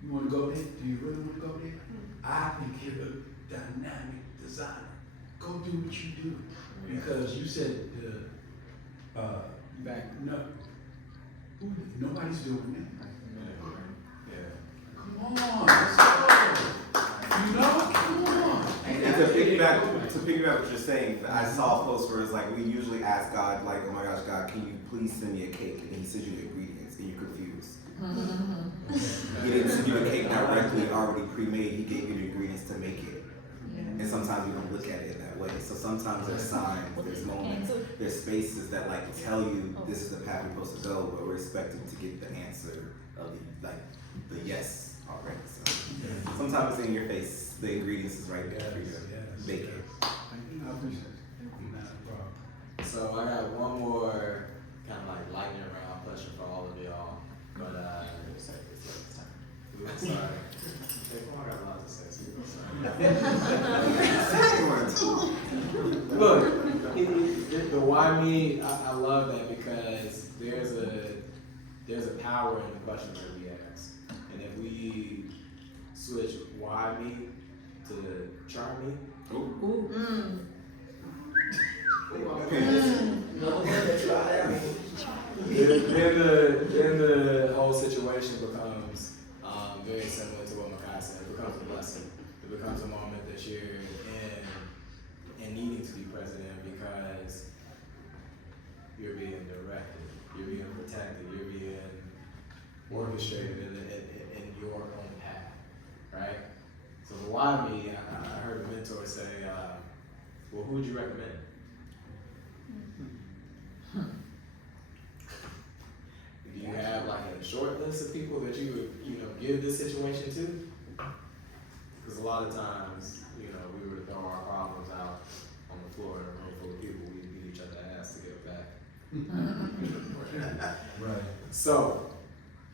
you wanna go there? Do you really wanna go there? I think you're a dynamic designer. Go do what you do. Because you said nobody's doing that. Come on, let's go. You know, come on. And to piggyback what you're saying, I saw a post where it's like we usually ask God, like, oh my gosh, God, can you please send me a cake? And he sends you the ingredients, and you're confused. He didn't send you the cake directly, already pre-made. He gave you the ingredients to make it. And sometimes we don't look at it in that way. So sometimes there's signs, there's moments, there's spaces that like tell you this is the path we're supposed to go, but we're expecting to get the answer of the yes already. So sometimes it's in your face. The ingredients is right there for you to make it. I appreciate it. Not a problem. So I got one more kind of like lightning round question for all of y'all, but I'm gonna say this last time. We went sorry. I got a lot to say. Look, the why me? I love that because there's a power in the question that we ask, and if we switch why me to try me. then the whole situation becomes very similar to what Mekhi said. It becomes a blessing. It becomes a moment that you're in and needing to be present in because you're being directed, you're being protected, you're being orchestrated in your own path, right? So the why me, I heard a mentor say, well, who would you recommend? Do you have like a short list of people that you would, give this situation to? Because a lot of times, we were to throw our problems out on the floor in a room full of people, we beat each other's ass to get it back. Right. So,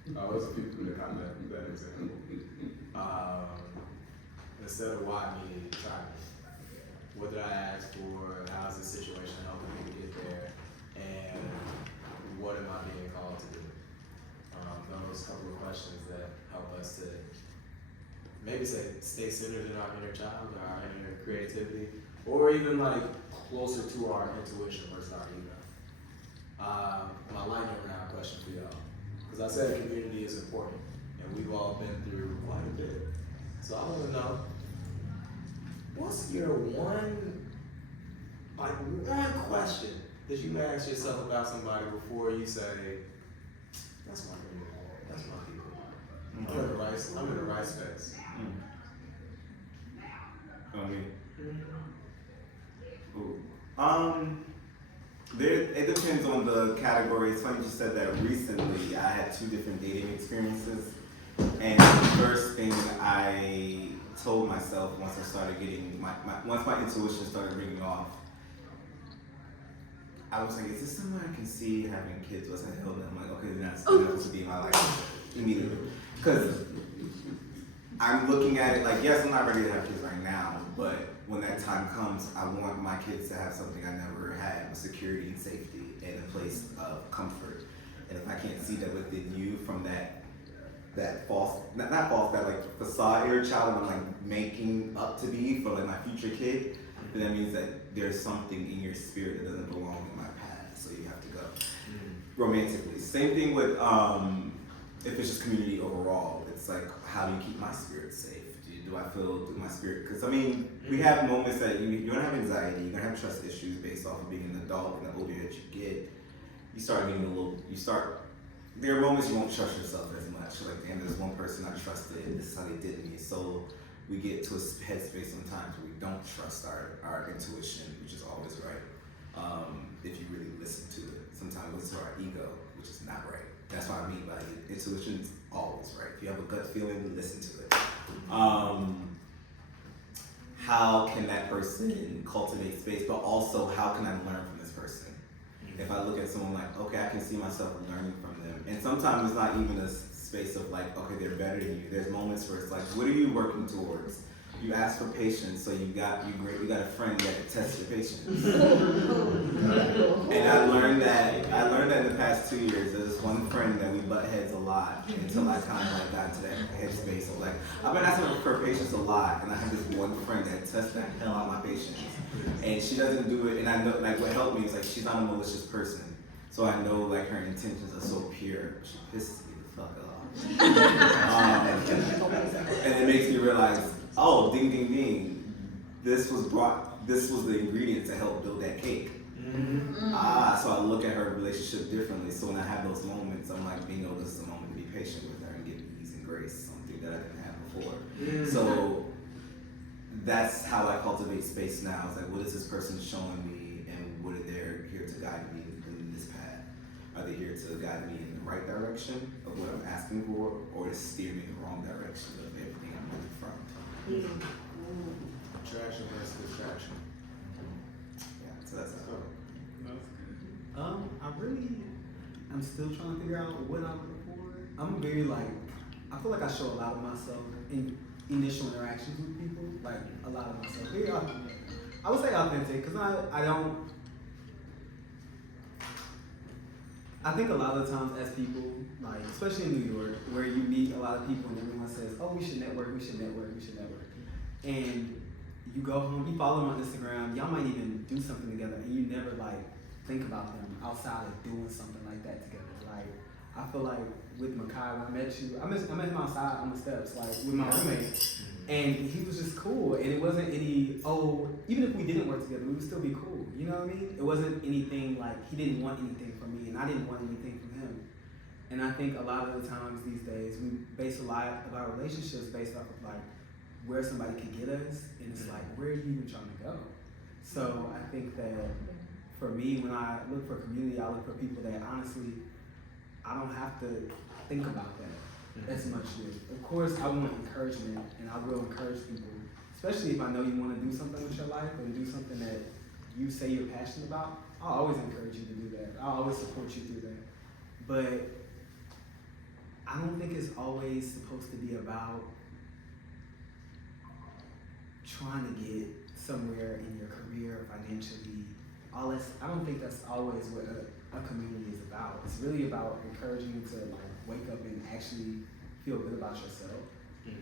those are people that kind of that example. Instead of why me, try me. What did I ask for? How's this situation helping me to get there? And what am I being called to do? Those couple of questions that help us to maybe stay centered in our inner child, or our inner creativity, or even like closer to our intuition versus our ego. My lightning round question for y'all, because I said community is important, and we've all been through quite a bit. So I want to know, what's your one question that you can ask yourself about somebody before you say, that's my community, that's my people. I'm in the right space. It depends on the category. It's funny you said that. Recently I had 2 different dating experiences, and the first thing I told myself once I started getting once my intuition started ringing off, I was like, is this someone I can see having kids with? I hell no. I'm like, okay, then that's supposed to be my life immediately. Because I'm looking at it like, yes, I'm not ready to have kids right now, but when that time comes, I want my kids to have something I never had, with security and safety and a place of comfort. And if I can't see that within you from that false, not false, that like facade inner child I'm like making up to be for like my future kid, then that means that there's something in your spirit that doesn't belong in my path, so you have to go. Romantically. Same thing with if it's just community overall. It's like, how do you keep my spirit safe? Do I feel my spirit? Because I mean, we have moments that you're gonna have anxiety, you're gonna have trust issues based off of being an adult, and the older that you get, you start getting there are moments you won't trust yourself as much. Like, damn, there's one person I trusted, this is how they did me. So we get to a headspace sometimes where we don't trust our intuition, which is always right. If you really listen to it. Sometimes we listen to our ego, which is not right. That's what I mean by intuition is always right. If you have a gut feeling, listen to it. How can that person cultivate space, but also how can I learn from this person? If I look at someone like, okay, I can see myself learning from them. And sometimes it's not even a space of like, okay, they're better than you. There's moments where it's like, what are you working towards? You ask for patience, so you got a friend that can test your patience. And I learned that in the past 2 years. There's this one friend that we butt heads a lot until I kind of like got into that headspace of like, I've been asking for patience a lot, and I have this one friend that tests the hell out of my patience. And she doesn't do it, and I know like what helped me is like she's not a malicious person. So I know like her intentions are so pure. She pisses me the fuck off. And it makes me realize, oh, ding, ding, ding. This was the ingredient to help build that cake. So I look at her relationship differently. So when I have those moments, I'm like, being this is a moment to be patient with her and give ease and grace, something that I didn't have before. So that's how I cultivate space now. It's like, what is this person showing me, and what are they here to guide me in this path? Are they here to guide me in the right direction of what I'm asking for, or to steer me in the wrong direction of everything I'm running from? Attraction versus distraction. Yeah, so that's how I'm still trying to figure out what I'm looking for. I'm very I feel like I show a lot of myself in initial interactions with people, like a lot of myself. Very authentic. I would say authentic, because I think a lot of the times as people, like especially in New York, where you meet a lot of people and everyone says, oh, we should network. And you go home, you follow them on Instagram, y'all might even do something together, and you never think about them outside of doing something like that together. Like, I feel like with Mekhi, when I met you, I met him outside on the steps, like with my roommate, and he was just cool. And it wasn't any, even if we didn't work together, we would still be cool. You know what I mean? It wasn't anything like he didn't want anything from me, and I didn't want anything from him. And I think a lot of the times these days we base a lot of our relationships based off of like where somebody can get us, and it's like, where are you even trying to go? So I think that for me, when I look for community, I look for people that honestly, I don't have to think about that as much with. Of course, I want encouragement, and I will encourage people, especially if I know you want to do something with your life and do something that you say you're passionate about. I'll always encourage you to do that. I'll always support you through that. But I don't think it's always supposed to be about trying to get somewhere in your career financially. I don't think that's always what a community is about. It's really about encouraging you to like wake up and actually feel good about yourself.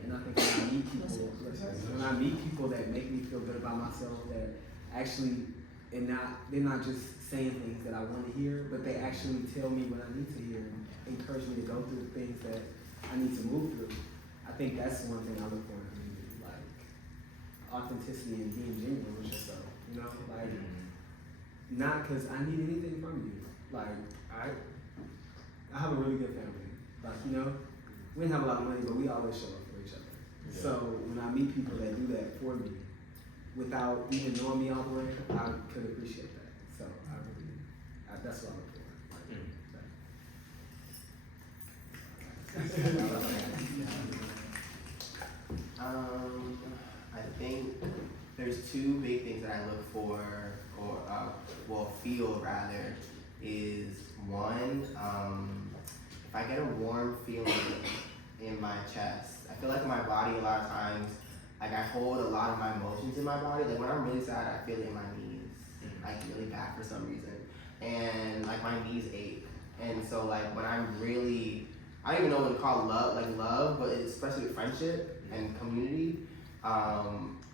And I think when I meet people that make me feel good about myself, that actually, they're not just saying things that I want to hear, but they actually tell me what I need to hear and encourage me to go through the things that I need to move through. I think that's one thing I look for in a community, like authenticity and being genuine with yourself. You know, like not because I need anything from you. Like I have a really good family. Like, you know, we didn't have a lot of money, but we always show up for each other. Yeah. So when I meet people that do that for me, without even knowing me all the way, I could appreciate that. So that's what I look for. I think there's two big things that I look for, or feel rather, is one, if I get a warm feeling in my chest. I feel like in my body a lot of times, like I hold a lot of my emotions in my body. Like when I'm really sad, I feel it in my knees, like really bad for some reason. And like my knees ache. And so like when I'm really, I don't even know what to call love, but especially with friendship and community,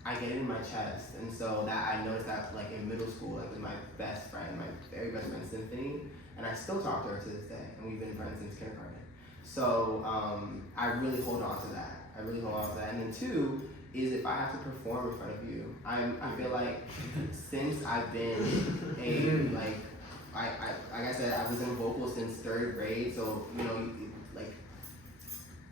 I get it in my chest. And so that I noticed that like in middle school, like with my best friend, my very best friend Symphony, and I still talk to her to this day, and we've been friends since kindergarten. So I really hold on to that. And then two is if I have to perform in front of you. I feel like since I've been like I said, I was in vocals since 3rd grade, so you know, like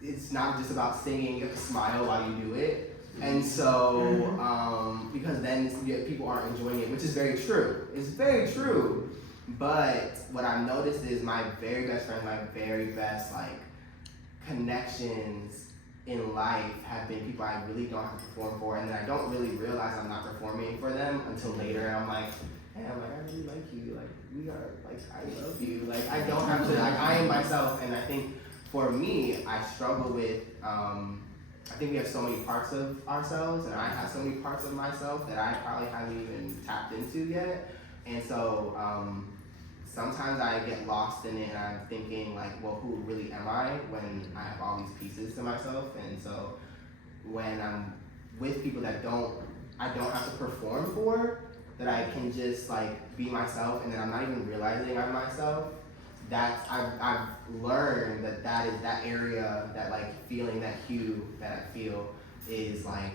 it's not just about singing, you have to smile while you do it. And so, because then people aren't enjoying it, which is very true. It's very true. But what I've noticed is my very best friends, my very best like connections in life have been people I really don't have to perform for, and then I don't really realize I'm not performing for them until later. And I'm like, hey, I really like you. Like we are, like I love you. Like I don't have to. Like I am myself, and I think for me, I struggle with. I think we have so many parts of ourselves, and I have so many parts of myself that I probably haven't even tapped into yet. And so sometimes I get lost in it, and I'm thinking like, well, who really am I when I have all these pieces to myself? And so when I'm with people that I don't have to perform for, that I can just like be myself, and then I'm not even realizing I'm myself. I've learned that is that area, that like feeling, that hue that I feel is like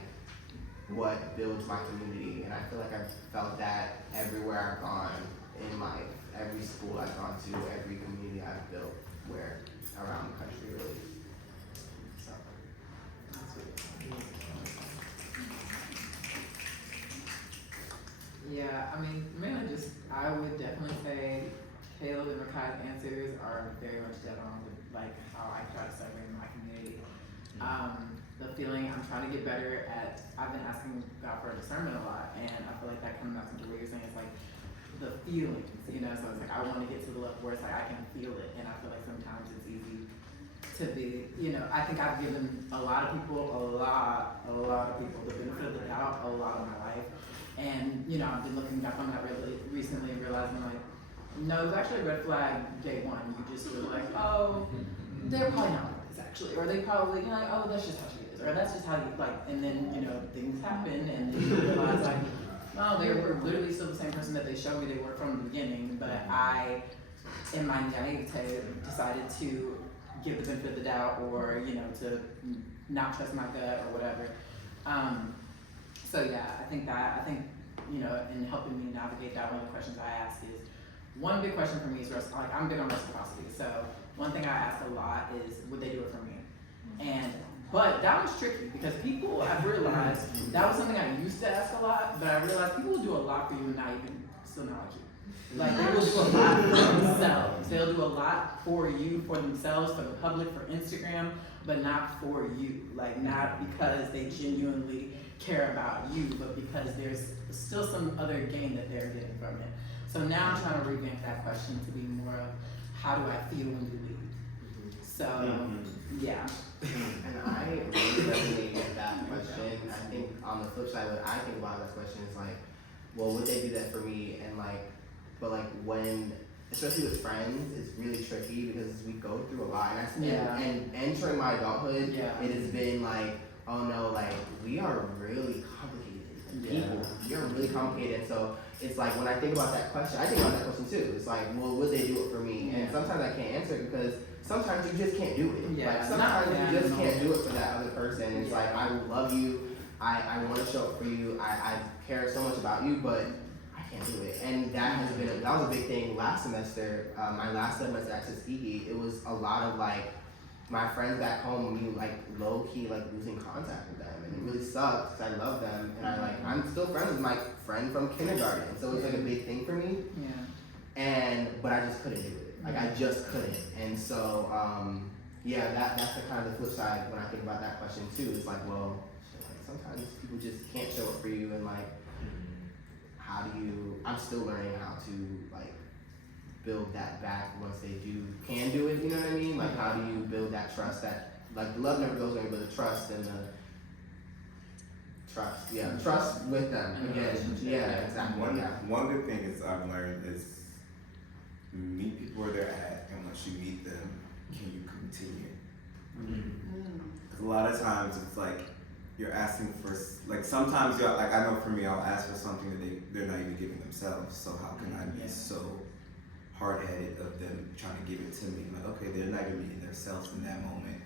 what builds my community. And I feel like I've felt that everywhere I've gone in life, every school I've gone to, every community I've built where around the country really. So that's it. Yeah, I mean, mainly just, I would definitely say Kaleb and Mekhi's answers are very much dead on with like how I try to serve in my community. The feeling I'm trying to get better at, I've been asking God for discernment a lot, and I feel like that comes back to what you're saying, it's like the feelings, you know, so it's like I want to get to the level where it's like I can feel it, and I feel like sometimes it's easy to be, you know, I think I've given a lot of people the benefit of the doubt a lot of my life, and you know, I've been looking back on that really recently and realizing like, no, it was actually a red flag day one. You just were like, oh, they're probably not like this actually, or they probably, you know, like, oh, that's just how she is, or that's just how you like, and then, you know, things happen, and then you realize like, No, they were literally still the same person that they showed me they were from the beginning, but I, in my naivete, decided to give the benefit of the doubt or, you know, to not trust my gut or whatever. So yeah, I think, you know, in helping me navigate that, one of the questions I ask is, one big question for me is, like, I'm big on reciprocity. So one thing I ask a lot is, would they do it for me? But that was tricky because people, I've realized, that was something I used to ask a lot, but I realized people will do a lot for you and not even, still not like you. Like, they will do a lot for themselves. They'll do a lot for you, for themselves, for the public, for Instagram, but not for you. Like, not because they genuinely care about you, but because there's still some other gain that they're getting from it. So now I'm trying to revamp that question to be more of, how do I feel when you leave? So, yeah. And I really resonate with that question. I think on the flip side, what I think about that question is like, well, would they do that for me? And like, but like when, especially with friends, it's really tricky because we go through a lot. And entering my adulthood, it has been like, oh no, like we are really complicated. People, we are really complicated. So it's like when I think about that question, I think about that question too. It's like, well, would they do it for me? And sometimes I can't answer it because sometimes you just can't do it. Like sometimes you just can't do it for that other person. It's like, I love you, I want to show up for you, I care so much about you, but I can't do it. And that has been, that was a big thing last semester. My last semester at Tuskegee, it was a lot of like, my friends back home, me like low key like losing contact with them. And it really sucked because I love them. And I'm still friends with my friend from kindergarten. So it's like a big thing for me. But I just couldn't do it. Like I just couldn't. And so, that's the kind of the flip side when I think about that question too. It's like, well, like sometimes people just can't show up for you, and like, how do you? I'm still learning how to like build that back once they can do it. You know what I mean? Like, how do you build that trust? That like the love never goes away, but the trust and the trust with them again. Yeah, exactly. One good thing is I've learned is meet people where they're at, and once you meet them, can you continue? Because a lot of times it's like you're asking for, like sometimes you're like, I know for me, I'll ask for something that they're not even giving themselves. So how can I be so hard-headed of them trying to give it to me? Like, okay, they're not even meeting themselves in that moment.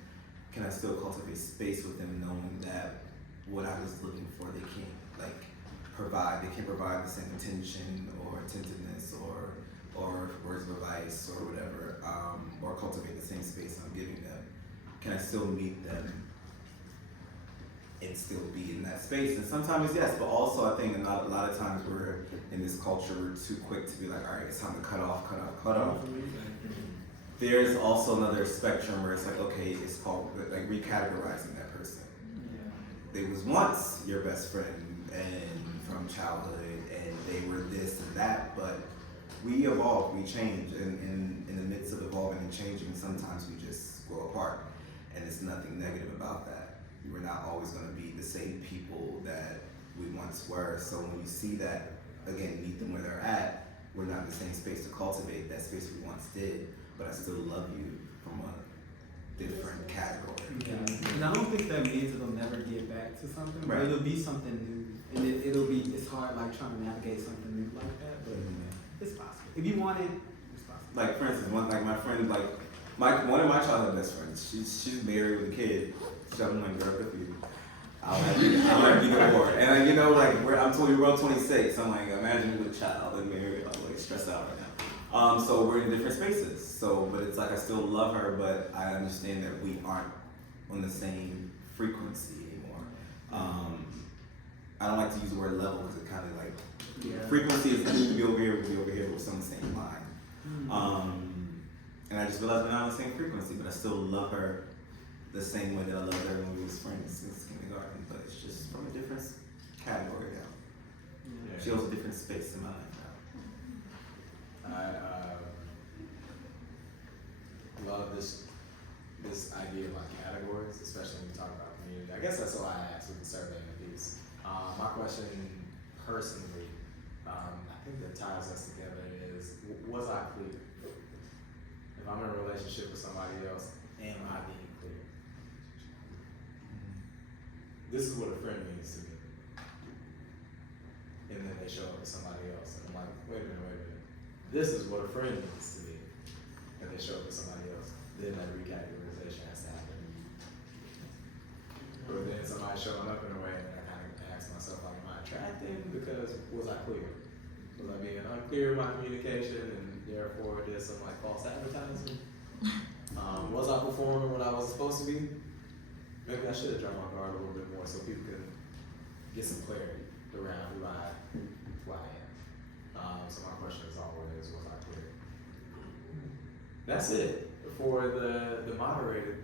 Can I still cultivate space with them, knowing that what I was looking for, they can't like provide. They can't provide the same attention or attentiveness or words of advice or whatever, or cultivate the same space I'm giving them. Can I still meet them and still be in that space? And sometimes yes, but also I think a lot of times we're in this culture, we're too quick to be like, all right, it's time to cut off. There's also another spectrum where it's like, okay, it's called like recategorizing that person. They was once your best friend and from childhood, and they were this and that, but we evolve, we change, and in the midst of evolving and changing, sometimes we just grow apart, and there's nothing negative about that. We're not always going to be the same people that we once were. So when you see that, again, meet them where they're at. We're not in the same space to cultivate that space we once did, but I still love you from a different category. And I don't think that means it'll never get back to something, but Right. it'll be something new. And it's hard like trying to navigate something new like that, but it's possible. If you want it, it's possible. Like for instance, my friend, one of my childhood best friends, she's married with a kid. I'm like, girl, good for you. I'll have you the award. And you know, like we're on 26. I'm like, imagine with a child and married, I'm like stressed out right now. So we're in different spaces. So, but it's like I still love her, but I understand that we aren't on the same frequency anymore. I don't like to use the word level because it kind of like frequency is we be over here, we be over here, we're on the same line. And I just realized we're not on the same frequency, but I still love her the same way that I loved her when we was friends since kindergarten, but it's just from a different category now. She holds a different space in my life now. I love this idea of like categories, especially when you talk about community. I guess that's all I asked with the survey and the piece. My question personally, I think that ties us together is, was I clear? If I'm in a relationship with somebody else, am I being clear? This is what a friend means to me. and then they show up to somebody else, and I'm like, wait a minute. This is what a friend means to me, and they show up to somebody else. Then that recategorization has to happen. But then somebody showing up in a way, and I kind of ask myself, like, am I attractive? Because was I clear? Was I being unclear in my communication, and therefore did some like false advertising? Was I performing when I was supposed to be? Maybe I should have dropped my guard a little bit more so people can get some clarity around who I am. So my question is always, was I clear? That's it for the moderated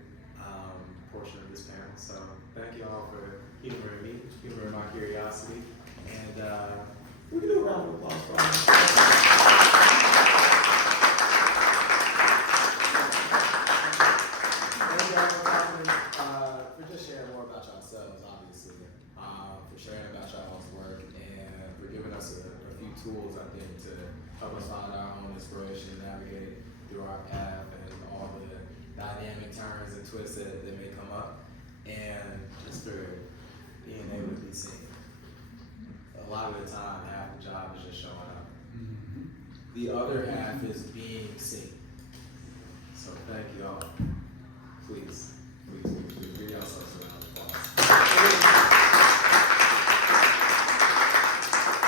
portion of this panel. So thank you all for humoring me, humoring my curiosity, and we can do a round of applause for all. For just sharing more about yourselves, obviously, for sharing about y'all's work, and for giving us a few tools, I think, to help us find our own inspiration, navigate through our path, and all the dynamic turns and twists that may come up, and just for being able to be seen. A lot of the time, half the job is just showing up. The other half is being seen. So thank you all. Please give yourselves a round of applause.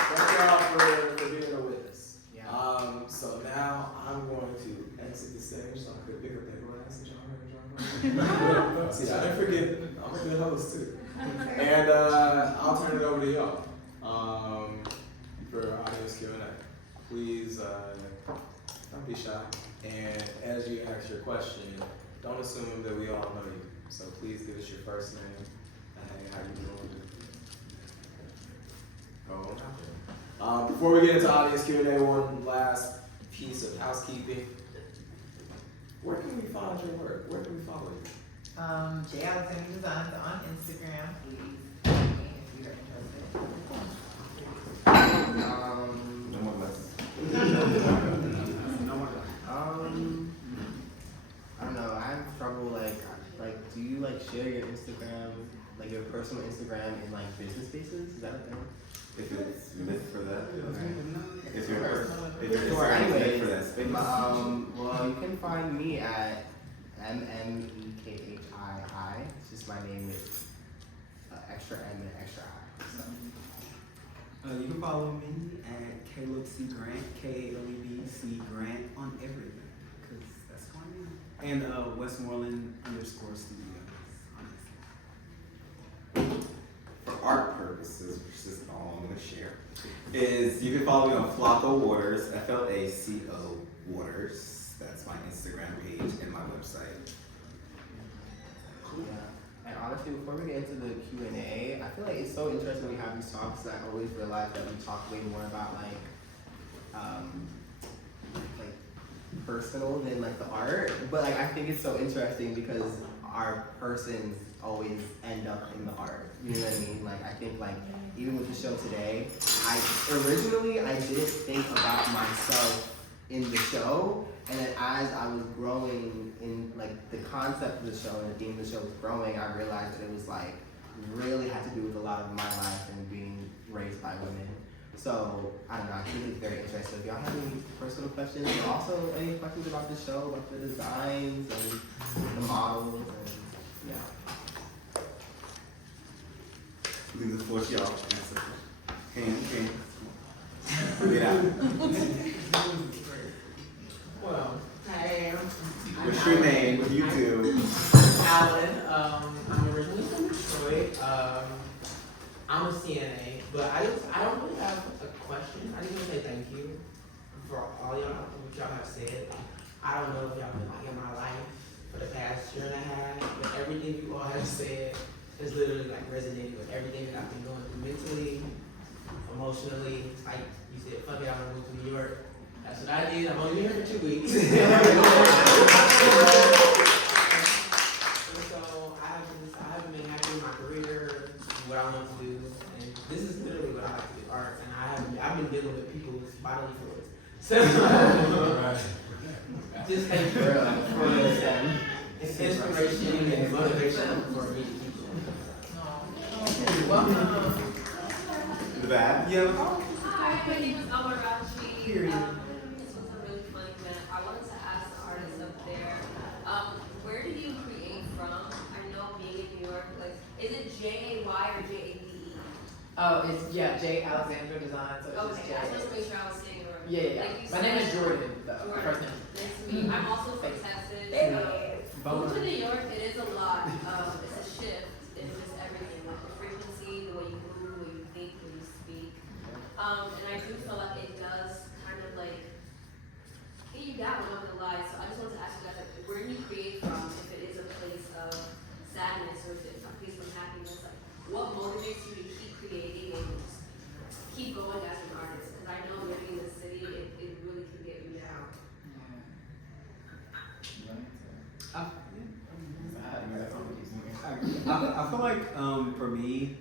Thank you all for being a witness. Yeah. So now I'm going to exit the stage so I could pick up that glass that y'all heard drop. See, I didn't forget. I'm a good host too. And I'll turn it over to y'all for audience Q&A. Please don't be shy. And as you ask your question, don't assume that we all know you. So please give us your first name and how you doing. Oh, okay. Before we get into audience Q&A, one last piece of housekeeping. Where can we find your work? Where can we follow you? J. Alexander Designs on Instagram, please. If you're interested. No more lessons. No more. I don't know. I have trouble like, do you like share your Instagram, like your personal Instagram in like business spaces? Is that a thing? If it's meant for that, Okay. if your Sure, Instagram is meant for that anyways, space. well, you can find me at MMEKHII. It's just my name with extra M and extra I. So. You can follow me at Kaleb C. Grant, Kaleb C. Grant on everything, because that's my name. And Westmoreland_studios on Instagram. For art purposes, which is all I'm gonna share, is you can follow me on Flaco Waters, FLACO Waters. That's my Instagram page and my website. Yeah. And honestly, before we get into the Q&A, I feel like it's so interesting when we have these talks that I always realize that we talk way more about like personal than like the art. But like I think it's so interesting because our persons always end up in the art. You know what I mean? Like I think like even with the show today, originally I didn't think about myself in the show, and then as I was growing in like the concept of the show and the theme of the show was growing, I realized that it was like really had to do with a lot of my life and being raised by women. So I don't know, I think it's very interesting. If y'all have any personal questions, and also any questions about the show, about the designs and the models, and yeah. Leave the floor to y'all. Hand. Put it out. Well, hey, What's your name? What do you do? Alan. I'm originally from Detroit. I'm a CNA, but I don't really have a question. I just want to say thank you for all y'all, what y'all have said. I don't know if y'all been like in my life for the past year and a half, but everything you all have said has literally like resonated with everything that I've been going through mentally, emotionally. Like you said, fuck it, I'm gonna move to New York. That's what I did. I'm only here for 2 weeks. So I haven't been happy with my career, what I want to do, and this is literally what I like to do, art. And I've been dealing with people's bodily fluids. So just thank you for this inspiration and motivation for me to keep going. Welcome. In the back? Yeah. Hi, my name is Amarachi. Period. This was a really fun event. I wanted to ask the artists up there, where do you create from? I know being in New York, like, is it Jay or Jade? Oh, it's, yeah, J. Alexandra Design, so it's Okay, just I J. just want to make sure I was saying it right. Yeah, yeah, Like yeah. you My name is said, Jordan, though, Jordan. first name. Nice to meet you. I'm also from Texas. Moving to New York, it is a lot. It's a shift in just everything, like the frequency, the way you move, the way you think, the way you speak. And I do feel like it does kind of like get you down, I'm not gonna lie. So I just wanted to ask you guys, like, where do you create from? If it is a place of sadness or if it's a place of happiness, like what motivates you to keep creating and just keep going as an artist? Because I know living in the city, it really can get you down. I feel like for me,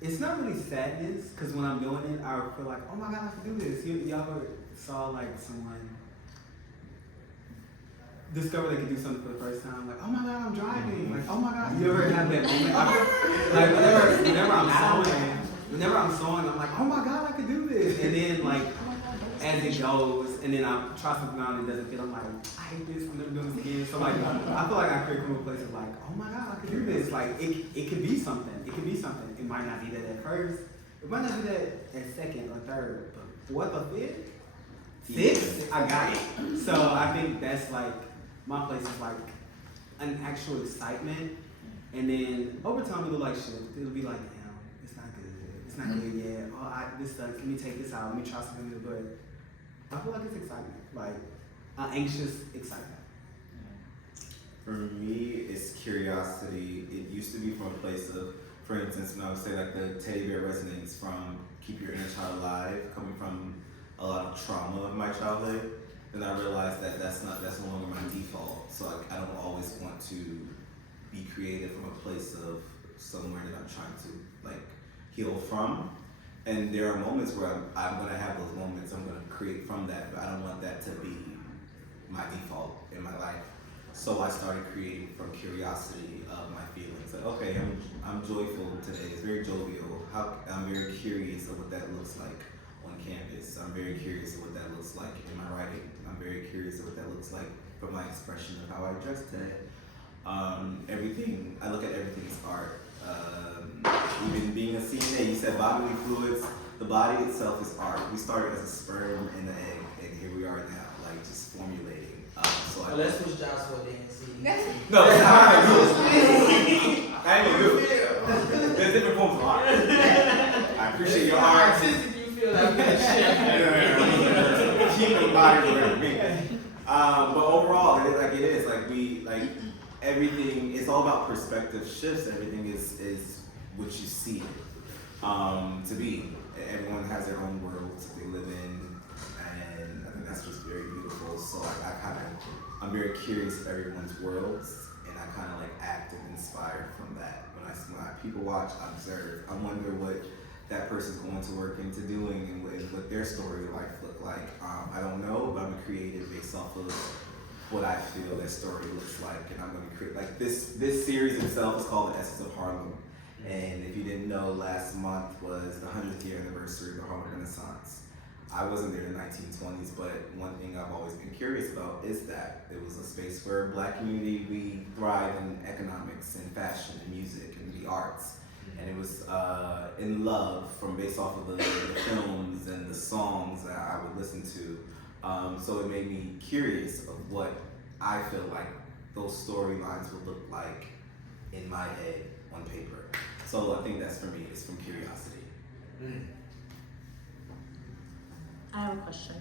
it's not really sadness because when I'm doing it, I feel like, oh my god, I can do this. Y'all ever saw like someone discover they can do something for the first time? Like, oh my god, I'm driving. Like, oh my god, you ever have that moment? Like whenever I'm sewing, I'm like, oh my god, I can do this. And then like as it goes, and then I try something out and it doesn't fit, I'm like, I hate this, I'm never doing this again. So like, I feel like I create from a place of like, oh my god, I can do this. Like, it could be something. It could be something. It might not be that at first. It might not be that at second or third. But fourth or fifth, sixth, I got it. So I think that's like, my place is like an actual excitement. And then over time it'll like shift. It'll be like, damn, it's not good. It's not good yet. Oh, this sucks. Let me take this out. Let me try something new. But I feel like it's excitement, like an anxious excitement. For me, it's curiosity. It used to be from a place of, for instance, when I would say like the teddy bear resonates from keep your inner child alive, coming from a lot of trauma of my childhood. Then I realized that that's no longer my default. So like I don't always want to be creative from a place of somewhere that I'm trying to like heal from. And there are moments where I'm gonna have those moments, I'm gonna create from that, but I don't want that to be my default in my life. So I started creating from curiosity of my feelings. Like, okay, I'm joyful today, it's very jovial. I'm very curious of what that looks like on canvas. I'm very curious of what that looks like in my writing. I'm very curious of what that looks like for my expression of how I dress today. Everything, I look at everything as art. Even being a CNA, you said bodily fluids, the body itself is art. We started as a sperm and an egg, and here we are now, like just formulating. Well, let's switch jobs for a day and see. No, that's not how I do it. I ain't gonna do it. There's different forms of art. I appreciate your art. Artistic, you feel like you're a chef. Keep the body around me. But overall, it is like everything. It's all about perspective shifts. Everything is what you see it to be. Everyone has their own worlds they live in, and I think that's just very beautiful. So I'm very curious of everyone's worlds, and I kind of like act and inspire from that. When people watch, I observe. I wonder what that person's going to work into doing and what their story of life look like. I don't know, but I'm a creative based off of what I feel their story looks like, and I'm going to create like this series itself is called The Essence of Harlem. And if you didn't know, last month was the 100th year anniversary of the Harlem Renaissance. I wasn't there in the 1920s, but one thing I've always been curious about is that it was a space where Black community, we thrive in economics and fashion and music and the arts. And it was in love based off of the films and the songs that I would listen to. So it made me curious of what I feel like those storylines would look like in my head on paper. So I think that's for me, it's from curiosity. I have a question.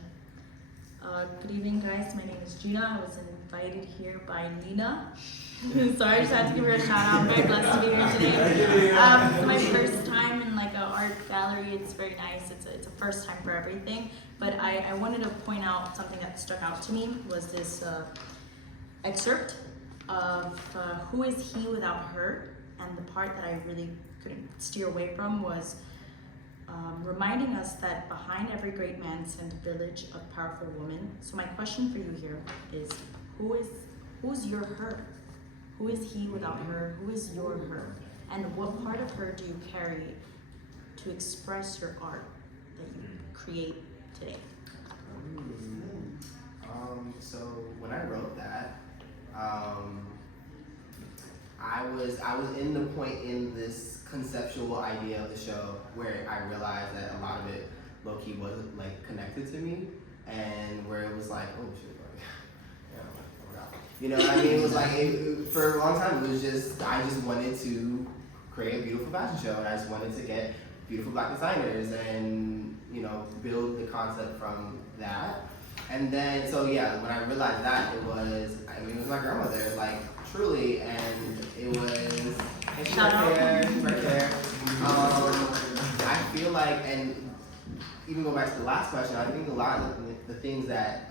Good evening, guys. My name is Gina. I was invited here by Nina. Sorry, I just had to give her a shout out. I'm very blessed to be here today. It's my first time in like an art gallery. It's very nice. It's a first time for everything. But I wanted to point out something that stuck out to me was this excerpt of Who Is He Without Her? And the part that I really couldn't steer away from was reminding us that behind every great man stands a village of powerful women. So my question for you here is, who's your her? Who is he without her? Who is your her? And what part of her do you carry to express your art? that you create today? So when I wrote that, I was in the point in this conceptual idea of the show where I realized that a lot of it low key wasn't like connected to me, and where it was like, oh shit, like, yeah, oh my God. You know what I mean? It was like for a long time it was just I just wanted to create a beautiful fashion show, and I just wanted to get beautiful black designers and build the concept from that. And then, so yeah, when I realized that, it was my grandmother, like, truly, and it was, and she's right there. I feel like, and even go back to the last question, I think a lot of the things that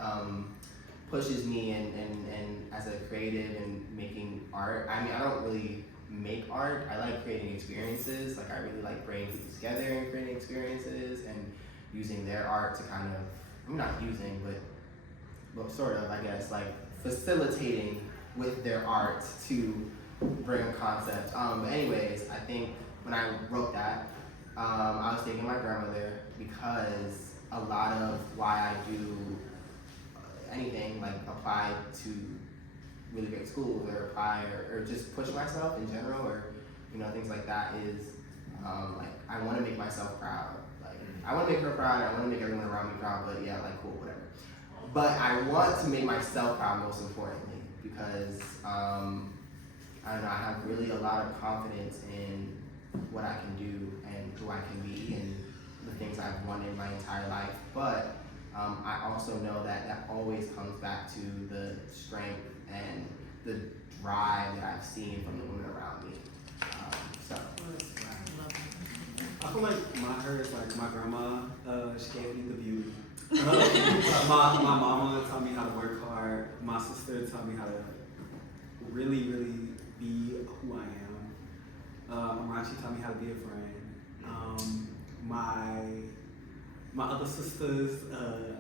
pushes me and as a creative and making art, I mean, I don't really make art, I like creating experiences, like, I really like bringing people together and creating experiences and using their art to kind of, I'm not using, but sort of, I guess, like facilitating with their art to bring a concept. But anyways, I think when I wrote that, I was thinking of my grandmother because a lot of why I do anything, like apply to really great schools or apply or just push myself in general or, things like that is like I want to make myself proud. Like I want to make her proud, I want to make everyone around me proud, but yeah, like cool, whatever. But I want to make myself proud most importantly because I don't know, I have really a lot of confidence in what I can do and who I can be and the things I've wanted my entire life. But I also know that always comes back to the strength and the drive that I've seen from the women around me. I feel like hers, like my grandma, she gave me the beauty. My mama taught me how to work hard. My sister taught me how to really, really be who I am. Amarachi taught me how to be a friend. My other sisters,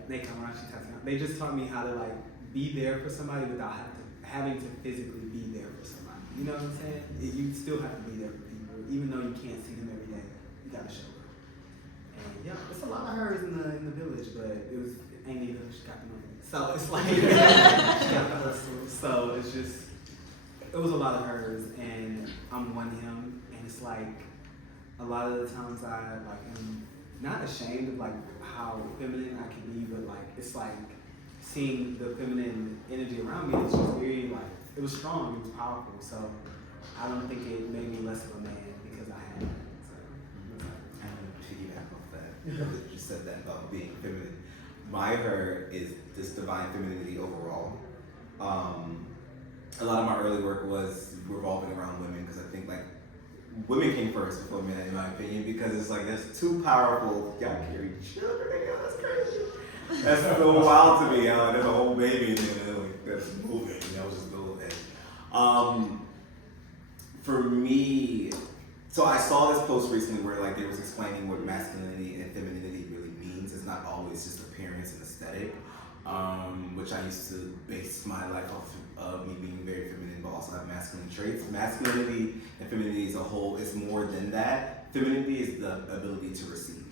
Neka, Amarachi, Tatiana, they just taught me how to like be there for somebody without having to physically be there for somebody. You know what I'm saying? You still have to be there for people, even though you can't see them every day. You gotta show up. And yeah, it's a lot of hers in the village, but it ain't either. She got the money, so it's like she got the hustle. So it's just it was a lot of hers, and I'm one him, and it's like a lot of the times I like am not ashamed of like how feminine I can be, but like it's like seeing the feminine energy around me. It's just very like it was strong, it was powerful. So I don't think it made me less of a man because I had it. I'm going to piggyback off that. You said that about being feminine. Her is this divine femininity overall. A lot of my early work was revolving around women because I think like women came first before men in my opinion because it's like that's too powerful. Y'all carry children, that's crazy. That's so wild to me. There's a whole baby in there like, that's moving. I was just go with it. For me, so I saw this post recently where like they was explaining what masculinity and femininity really means. It's not always just appearance and aesthetic, which I used to base my life off of me being very feminine, but also have masculine traits. Masculinity and femininity as a whole is more than that. Femininity is the ability to receive,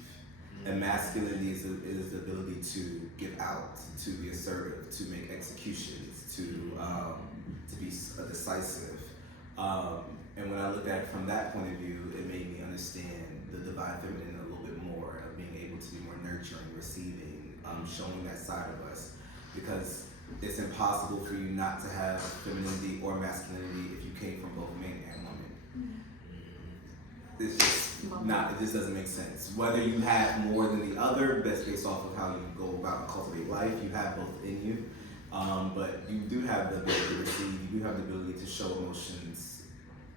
and masculinity is the ability to give out, to be assertive, to make executions, to be decisive. And when I looked at it from that point of view, it made me understand the divine feminine a little bit more, of being able to be more nurturing, receiving, showing that side of us. Because it's impossible for you not to have femininity or masculinity if you came from both men and women. It's just not, it just doesn't make sense. Whether you have more than the other, that's based off of how you go about and cultivate life, you have both in you. But you do have the ability to receive, you do have the ability to show emotions.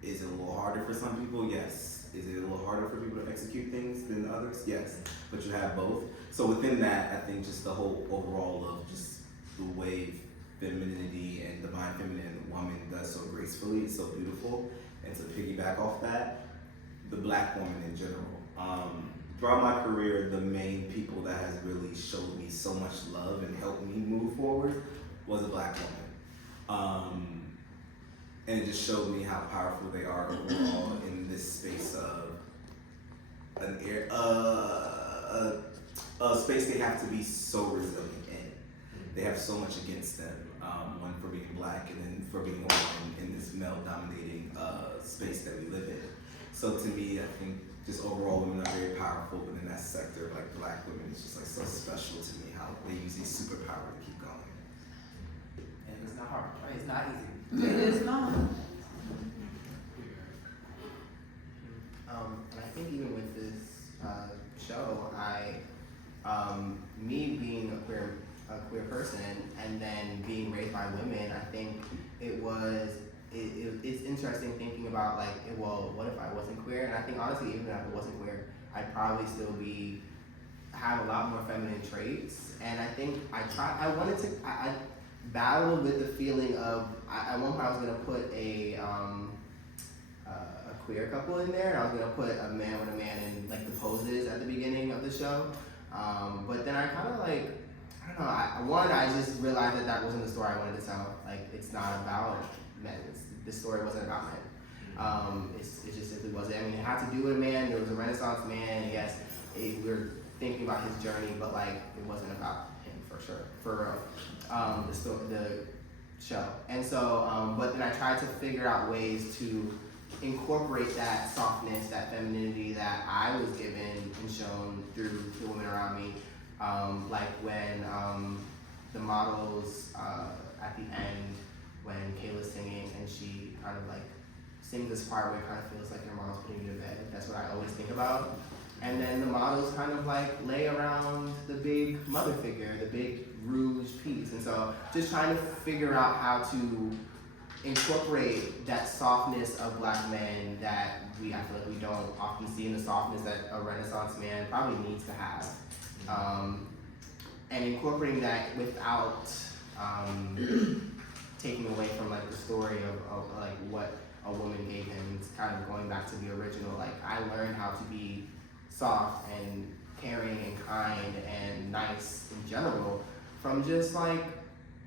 Is it a little harder for some people? Yes. Is it a little harder for people to execute things than others? Yes. But you have both. So within that, I think just the whole overall of just the way femininity and divine feminine woman does so gracefully, it's so beautiful. And to piggyback off that, the black woman in general. Throughout my career, the main people that has really showed me so much love and helped me move forward was a black woman. And it just showed me how powerful they are overall in this space of a a space they have to be so resilient in. They have so much against them, one for being black and then for being white in this male-dominating space that we live in. So to me, I think just overall women are very powerful, but in that sector, like black women, it's just like so special to me how they use these superpower to keep going. And it's not hard, right? It's not easy. It is not. And I think even with this show, me being a queer person and then being raised by women, I think it's interesting thinking about like, well, what if I wasn't queer? And I think honestly, even if I wasn't queer, I'd probably still have a lot more feminine traits. And I think I battled with the feeling of, at one point I was gonna put a queer couple in there, and I was gonna put a man with a man in like the poses at the beginning of the show. But then I kind of like, I don't know, I just realized that wasn't the story I wanted to tell. Like, it's not about men. This story wasn't about men. It just simply wasn't. I mean, it had to do with a man. There was a Renaissance man. Yes, we were thinking about his journey, but like, it wasn't about him for sure, for real. The show. And so, but then I tried to figure out ways to incorporate that softness, that femininity that I was given and shown through the women around me. Like when the models at the end, when Kayla's singing and she kind of like sings this part where it kind of feels like your mom's putting you to bed. That's what I always think about. And then the models kind of like lay around the big mother figure, the big rouge piece. And so just trying to figure out how to incorporate that softness of black men that I feel like we don't often see, in the softness that a Renaissance man probably needs to have. And incorporating that without taking away from like the story of like what a woman gave him. It's kind of going back to the original. Like, I learned how to be soft and caring and kind and nice in general from just like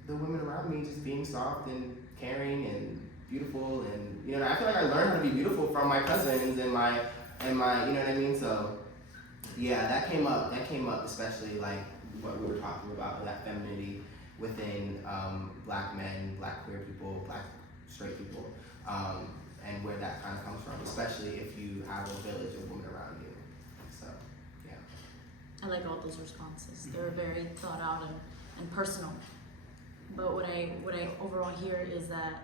the women around me just being soft and caring and beautiful. And I feel like I learned how to be beautiful from my cousins and my you know what I mean? So yeah, that came up especially like what we were talking about, that femininity within black men, black queer people, black straight people, and where that kind of comes from, especially if you have a village of women around you. So yeah. I like all those responses. They were very thought out and personal. But what I overall hear is that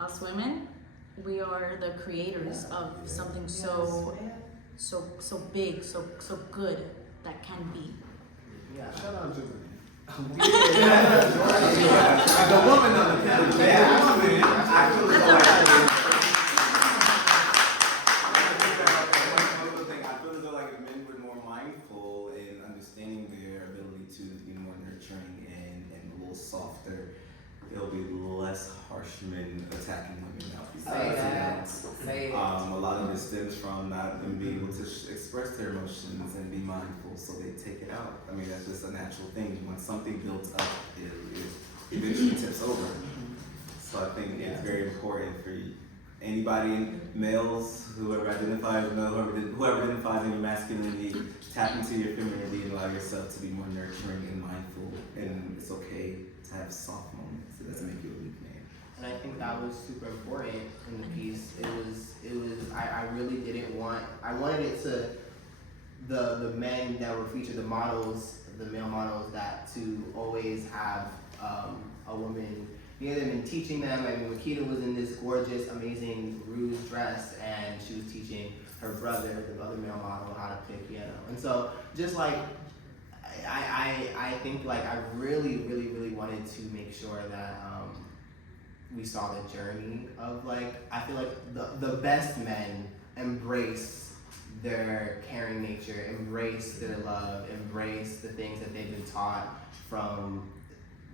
us women, we are the creators of something so big, so good that can be. Yeah. Shout out to them. The woman on the panel. I feel as though like if men were more mindful in understanding their ability to be more nurturing and a little softer, there'll be less harsh men attacking women now. Say that. A lot of it stems from not them being able to express their emotions and be mindful, so they take it out. I mean, that's just a natural thing. When something builds up, it eventually tips over. So I think it's very important for anybody, males, whoever identifies in your masculinity, tap into your femininity and allow yourself to be more nurturing and mindful. And it's okay to have soft moments. It doesn't make you a weak man. And I think that was super important in the piece. I really didn't want, I wanted it to, the men that were featured, the models, the male models, that to always have a woman near them and teaching them. I mean, Makita was in this gorgeous, amazing rouge dress, and she was teaching her brother, the other male model, how to play piano. And so just like, I think like I really wanted to make sure that we saw the journey of like, I feel like the best men embrace their caring nature, embrace their love, embrace the things that they've been taught from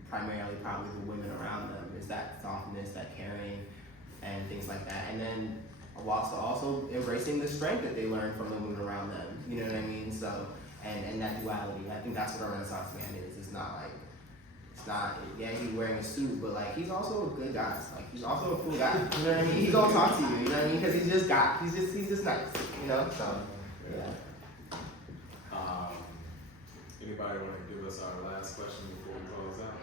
primarily probably the women around them, is that softness, that caring, and things like that. And then whilst also embracing the strength that they learned from the women around them, you know what I mean? So, and that duality, I think that's what a Renaissance man is. It's not, yeah, he's wearing a suit, but like, he's also a good guy. Like, he's also a cool guy, you know what I mean? He's gonna talk to you, you know what I mean? Because he's just nice, you know? So, yeah. Anybody want to give us our last question before we close out?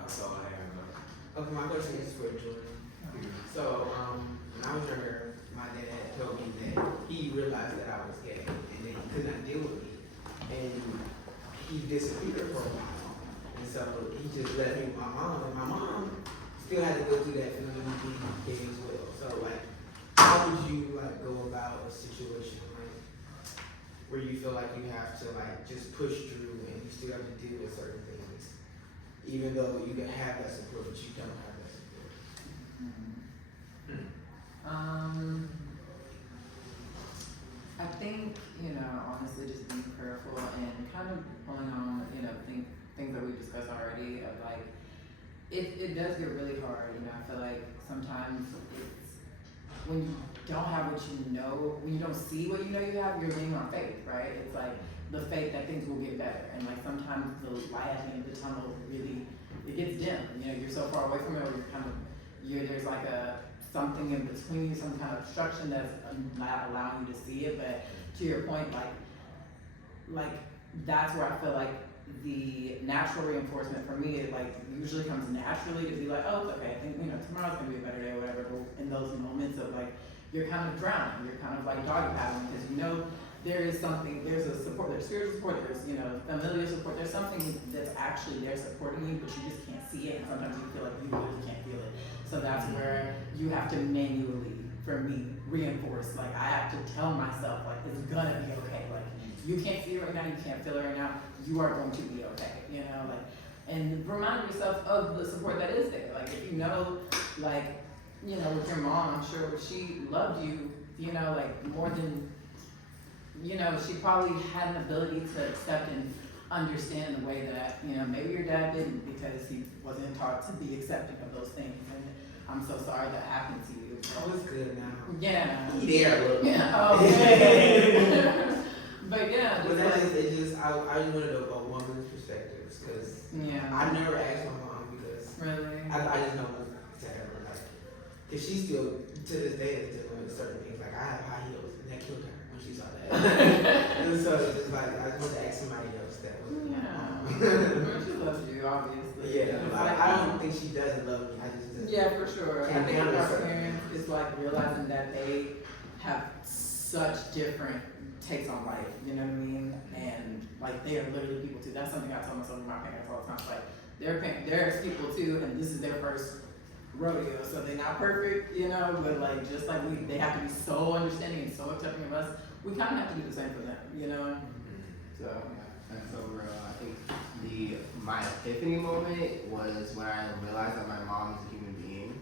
I saw a hand up. Okay, my question is for Jordan. So, when I was younger, my dad told me that he realized that I was gay and that he could not deal with me. And he disappeared for a while. And so he just left me with my mom. And my mom still had to go through that feeling of being gay as well. So, like, how would you, like, go about a situation, like, where you feel like you have to, like, just push through and you still have to deal with certain things, even though you can have that support, but you don't have that support? I think, honestly, just being prayerful and kind of pulling on, things that we discussed already of like, it does get really hard, I feel like sometimes it's, when you don't have what you know, when you don't see what you know you have, you're leaning on faith, right? It's like the faith that things will get better. And like sometimes the light at the end of the tunnel really, it gets dim. You're so far away from it, or there's like something in between you, some kind of obstruction that's not allowing you to see it. But to your point, like that's where I feel like the natural reinforcement for me, it like usually comes naturally to be like, oh, it's okay, I think, tomorrow's gonna be a better day or whatever. But in those moments of like, you're kind of drowning, you're kind of like doggy paddling because there is something, there's a support, there's spiritual support, there's, familial support, there's something that's actually there supporting you, but you just can't see it, and sometimes you feel like you really can't feel it. So that's where you have to manually, for me, reinforce, like I have to tell myself, like, it's gonna be okay, like, you can't see it right now, you can't feel it right now, you are going to be okay, and remind yourself of the support that is there. Like, if with your mom, I'm sure she loved you, like more than, she probably had an ability to accept and understand the way that, maybe your dad didn't because he wasn't taught to be accepting of those things. And I'm so sorry that happened to you. Oh, it's good now. Yeah. He there, look. Yeah. Oh, yeah. But yeah. But that is, I wanted a woman's perspectives because I never asked my mom because really? I just know to have her, like, because she still, to this day, is dealing with certain things. Like, I have high heels and that killed her when she saw that. And so it's just like, I just wanted to ask somebody else that was She loves you, obviously. Yeah, I don't think she doesn't love me. I just yeah, for sure. I think our parents is like realizing that they have such different takes on life, you know what I mean? And like they are literally people too. That's something I tell myself and my parents all the time. Like they're people too, and this is their first rodeo, so they're not perfect, but like just like they have to be so understanding and so accepting of us. We kind of have to do the same for them, So that's so real. I think my epiphany moment was when I realized that my mom is a human being.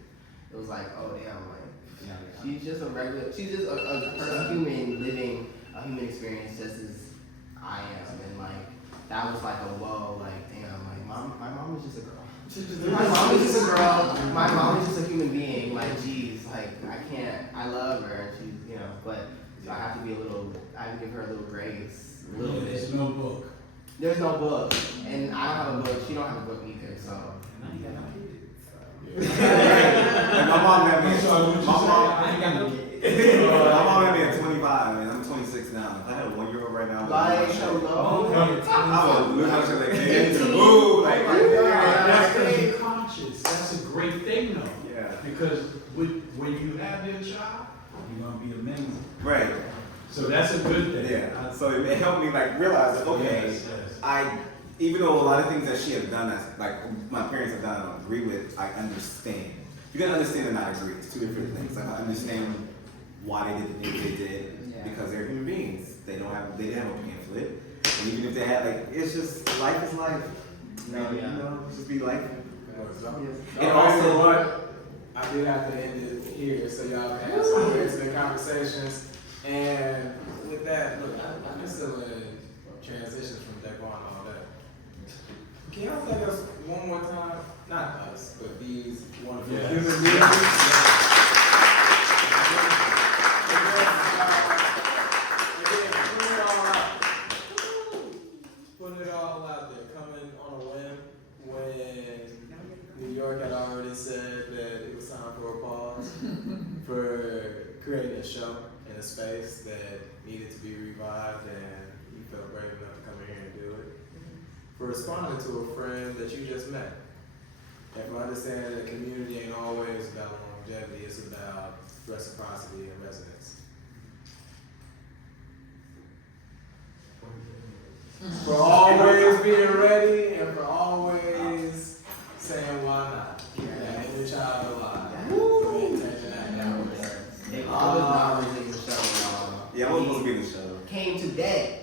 It was like, oh damn, like she's just a human living a human experience just as I am, and like that was like a whoa, like damn, like my mom is just a girl. My mom is just a girl. My mom is just a human being. Like geez, like I love her, and she's but so I have to give her a little grace, a little bit. There's no book. There's no book, and I don't have a book. She don't have a book either, so. And I ain't got no kids. Like my mom had me. I ain't got no kids. My mom had me at 25, and I'm 26 now. If I had a 1-year-old right now, Like, hello. I would lose my shit like into the mood, like right there. That's because you're conscious. That's a great thing, though. Yeah. Because when you have your child, you're gonna be amazing. Right. So that's a good thing. Yeah. So it helped me like realize that okay, Yes. even though a lot of things that she has done, like my parents have done, I don't agree with. I understand. You can understand and not agree. It's two different things. Like I understand why they did the things they did because they're human beings. They didn't have a pamphlet. And even if they had it's just life is life. Just be life. And also what? I do have to end it here so y'all can have some great conversations. And with that, look, I'm still in transition from DaQuane and all that. Can y'all take us one more time? Not us, but these wonderful human beings. Putting it all out there, coming on a whim when New York had already said that it was time for a pause for creating a show in a space that needed to be revived, and you felt brave enough to come in here and do it. For responding to a friend that you just met. And for understanding that community ain't always about longevity, it's about reciprocity and resonance. For always being ready and for always saying why not. Yeah, inner child alive. Maintaining that balance. I was not really in the show, y'all. Yeah, I was supposed to be in the show. Came today.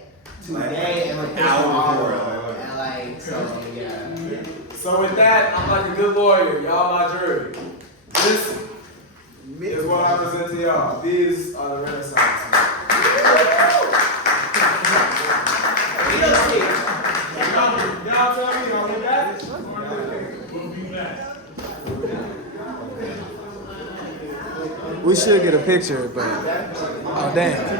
Like, And like an hour before. And like, so yeah. So with that, I'm like a good lawyer. Y'all my jury. This is what I present to y'all. These are the Renaissance men. Y'all tell me, y'all get that? We'll be back. We should get a picture, but oh damn.